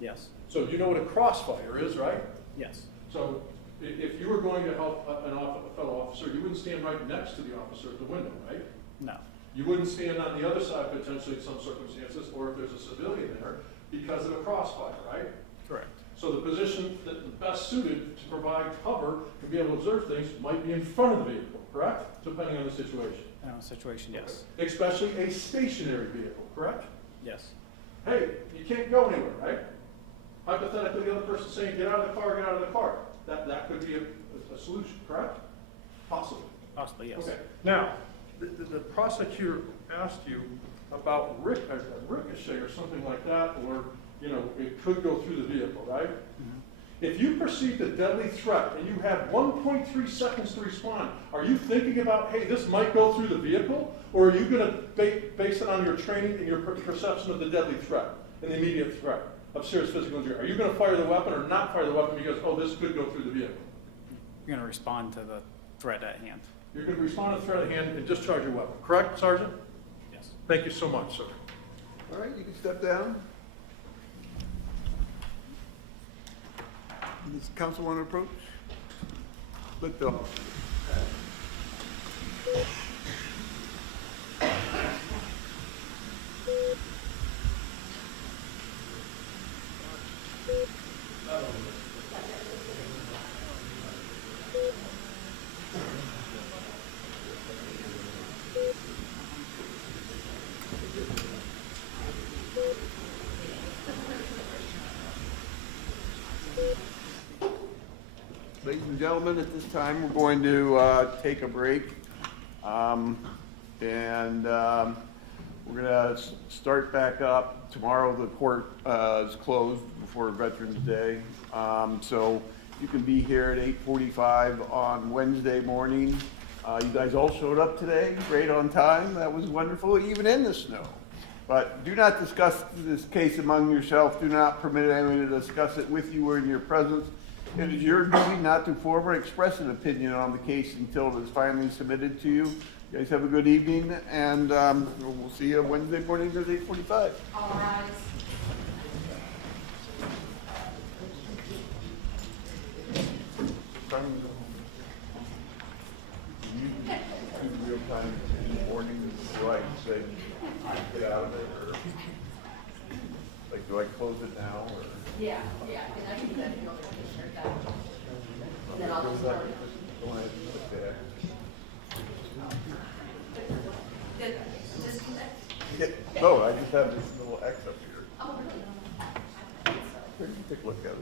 Yes. So you know what a crossfire is, right? Yes. So if you were going to help a fellow officer, you wouldn't stand right next to the officer at the window, right? No. You wouldn't stand on the other side potentially in some circumstances, or if there's a civilian there, because of a crossfire, right? Correct. So the position that the best suited to provide cover and be able to observe things might be in front of the vehicle, correct? Depending on the situation. Situation, yes. Especially a stationary vehicle, correct? Yes. Hey, you can't go anywhere, right? Hypothetically, the other person saying, get out of the car, get out of the car. That could be a solution, correct? Possibly. Possibly, yes. Okay. Now, the prosecutor asked you about ricochet or something like that, or, you know, it could go through the vehicle, right? Mm-hmm. If you perceived a deadly threat and you had 1.3 seconds to respond, are you thinking about, hey, this might go through the vehicle? Or are you going to base it on your training and your perception of the deadly threat and the immediate threat of serious physical injury? Are you going to fire the weapon or not fire the weapon because, oh, this could go through the vehicle? You're going to respond to the threat at hand. You're going to respond to the threat at hand and discharge your weapon, correct, Sergeant? Yes. Thank you so much, sir. All right, you can step down. Does council want to approach? Let the. Ladies and gentlemen, at this time, we're going to take a break. We're going to start back up. Tomorrow, the court is closed before Veterans Day. So you can be here at 8:45 on Wednesday morning. You guys all showed up today, great on time. That was wonderful, even in the snow. But do not discuss this case among yourself. Do not permit anyone to discuss it with you or in your presence. It is your duty not to forward express an opinion on the case until it is finally submitted to you. You guys have a good evening, and we'll see you Wednesday morning at 8:45. All rise. Real time in the morning, do I say, get out of it, or, like, do I close it now, or? Yeah, and I can do that if you want me to share that. And then I'll just start. Go ahead and put that. Disconnect? Yeah, no, I just have this little X up here. Oh, really? Here, you take a look at it.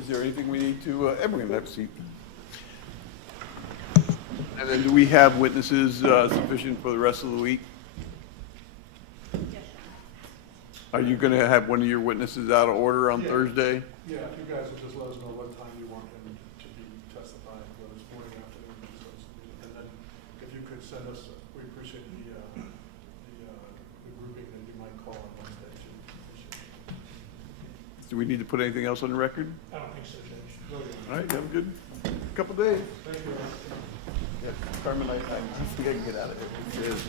Is there anything we need to, everyone have a seat. And then do we have witnesses sufficient for the rest of the week? Are you going to have one of your witnesses out of order on Yeah. Thursday? Yeah, if you guys would just let us know what time you want him to be testifying, whether it's morning, afternoon, and then if you could send us, we appreciate the grouping that you might call on Wednesday too. Do we need to put anything else on the record? I don't think so, Judge. No, All right, have a good couple days. Thank you. Yeah, Carmen, I think I can get out of here. Cheers.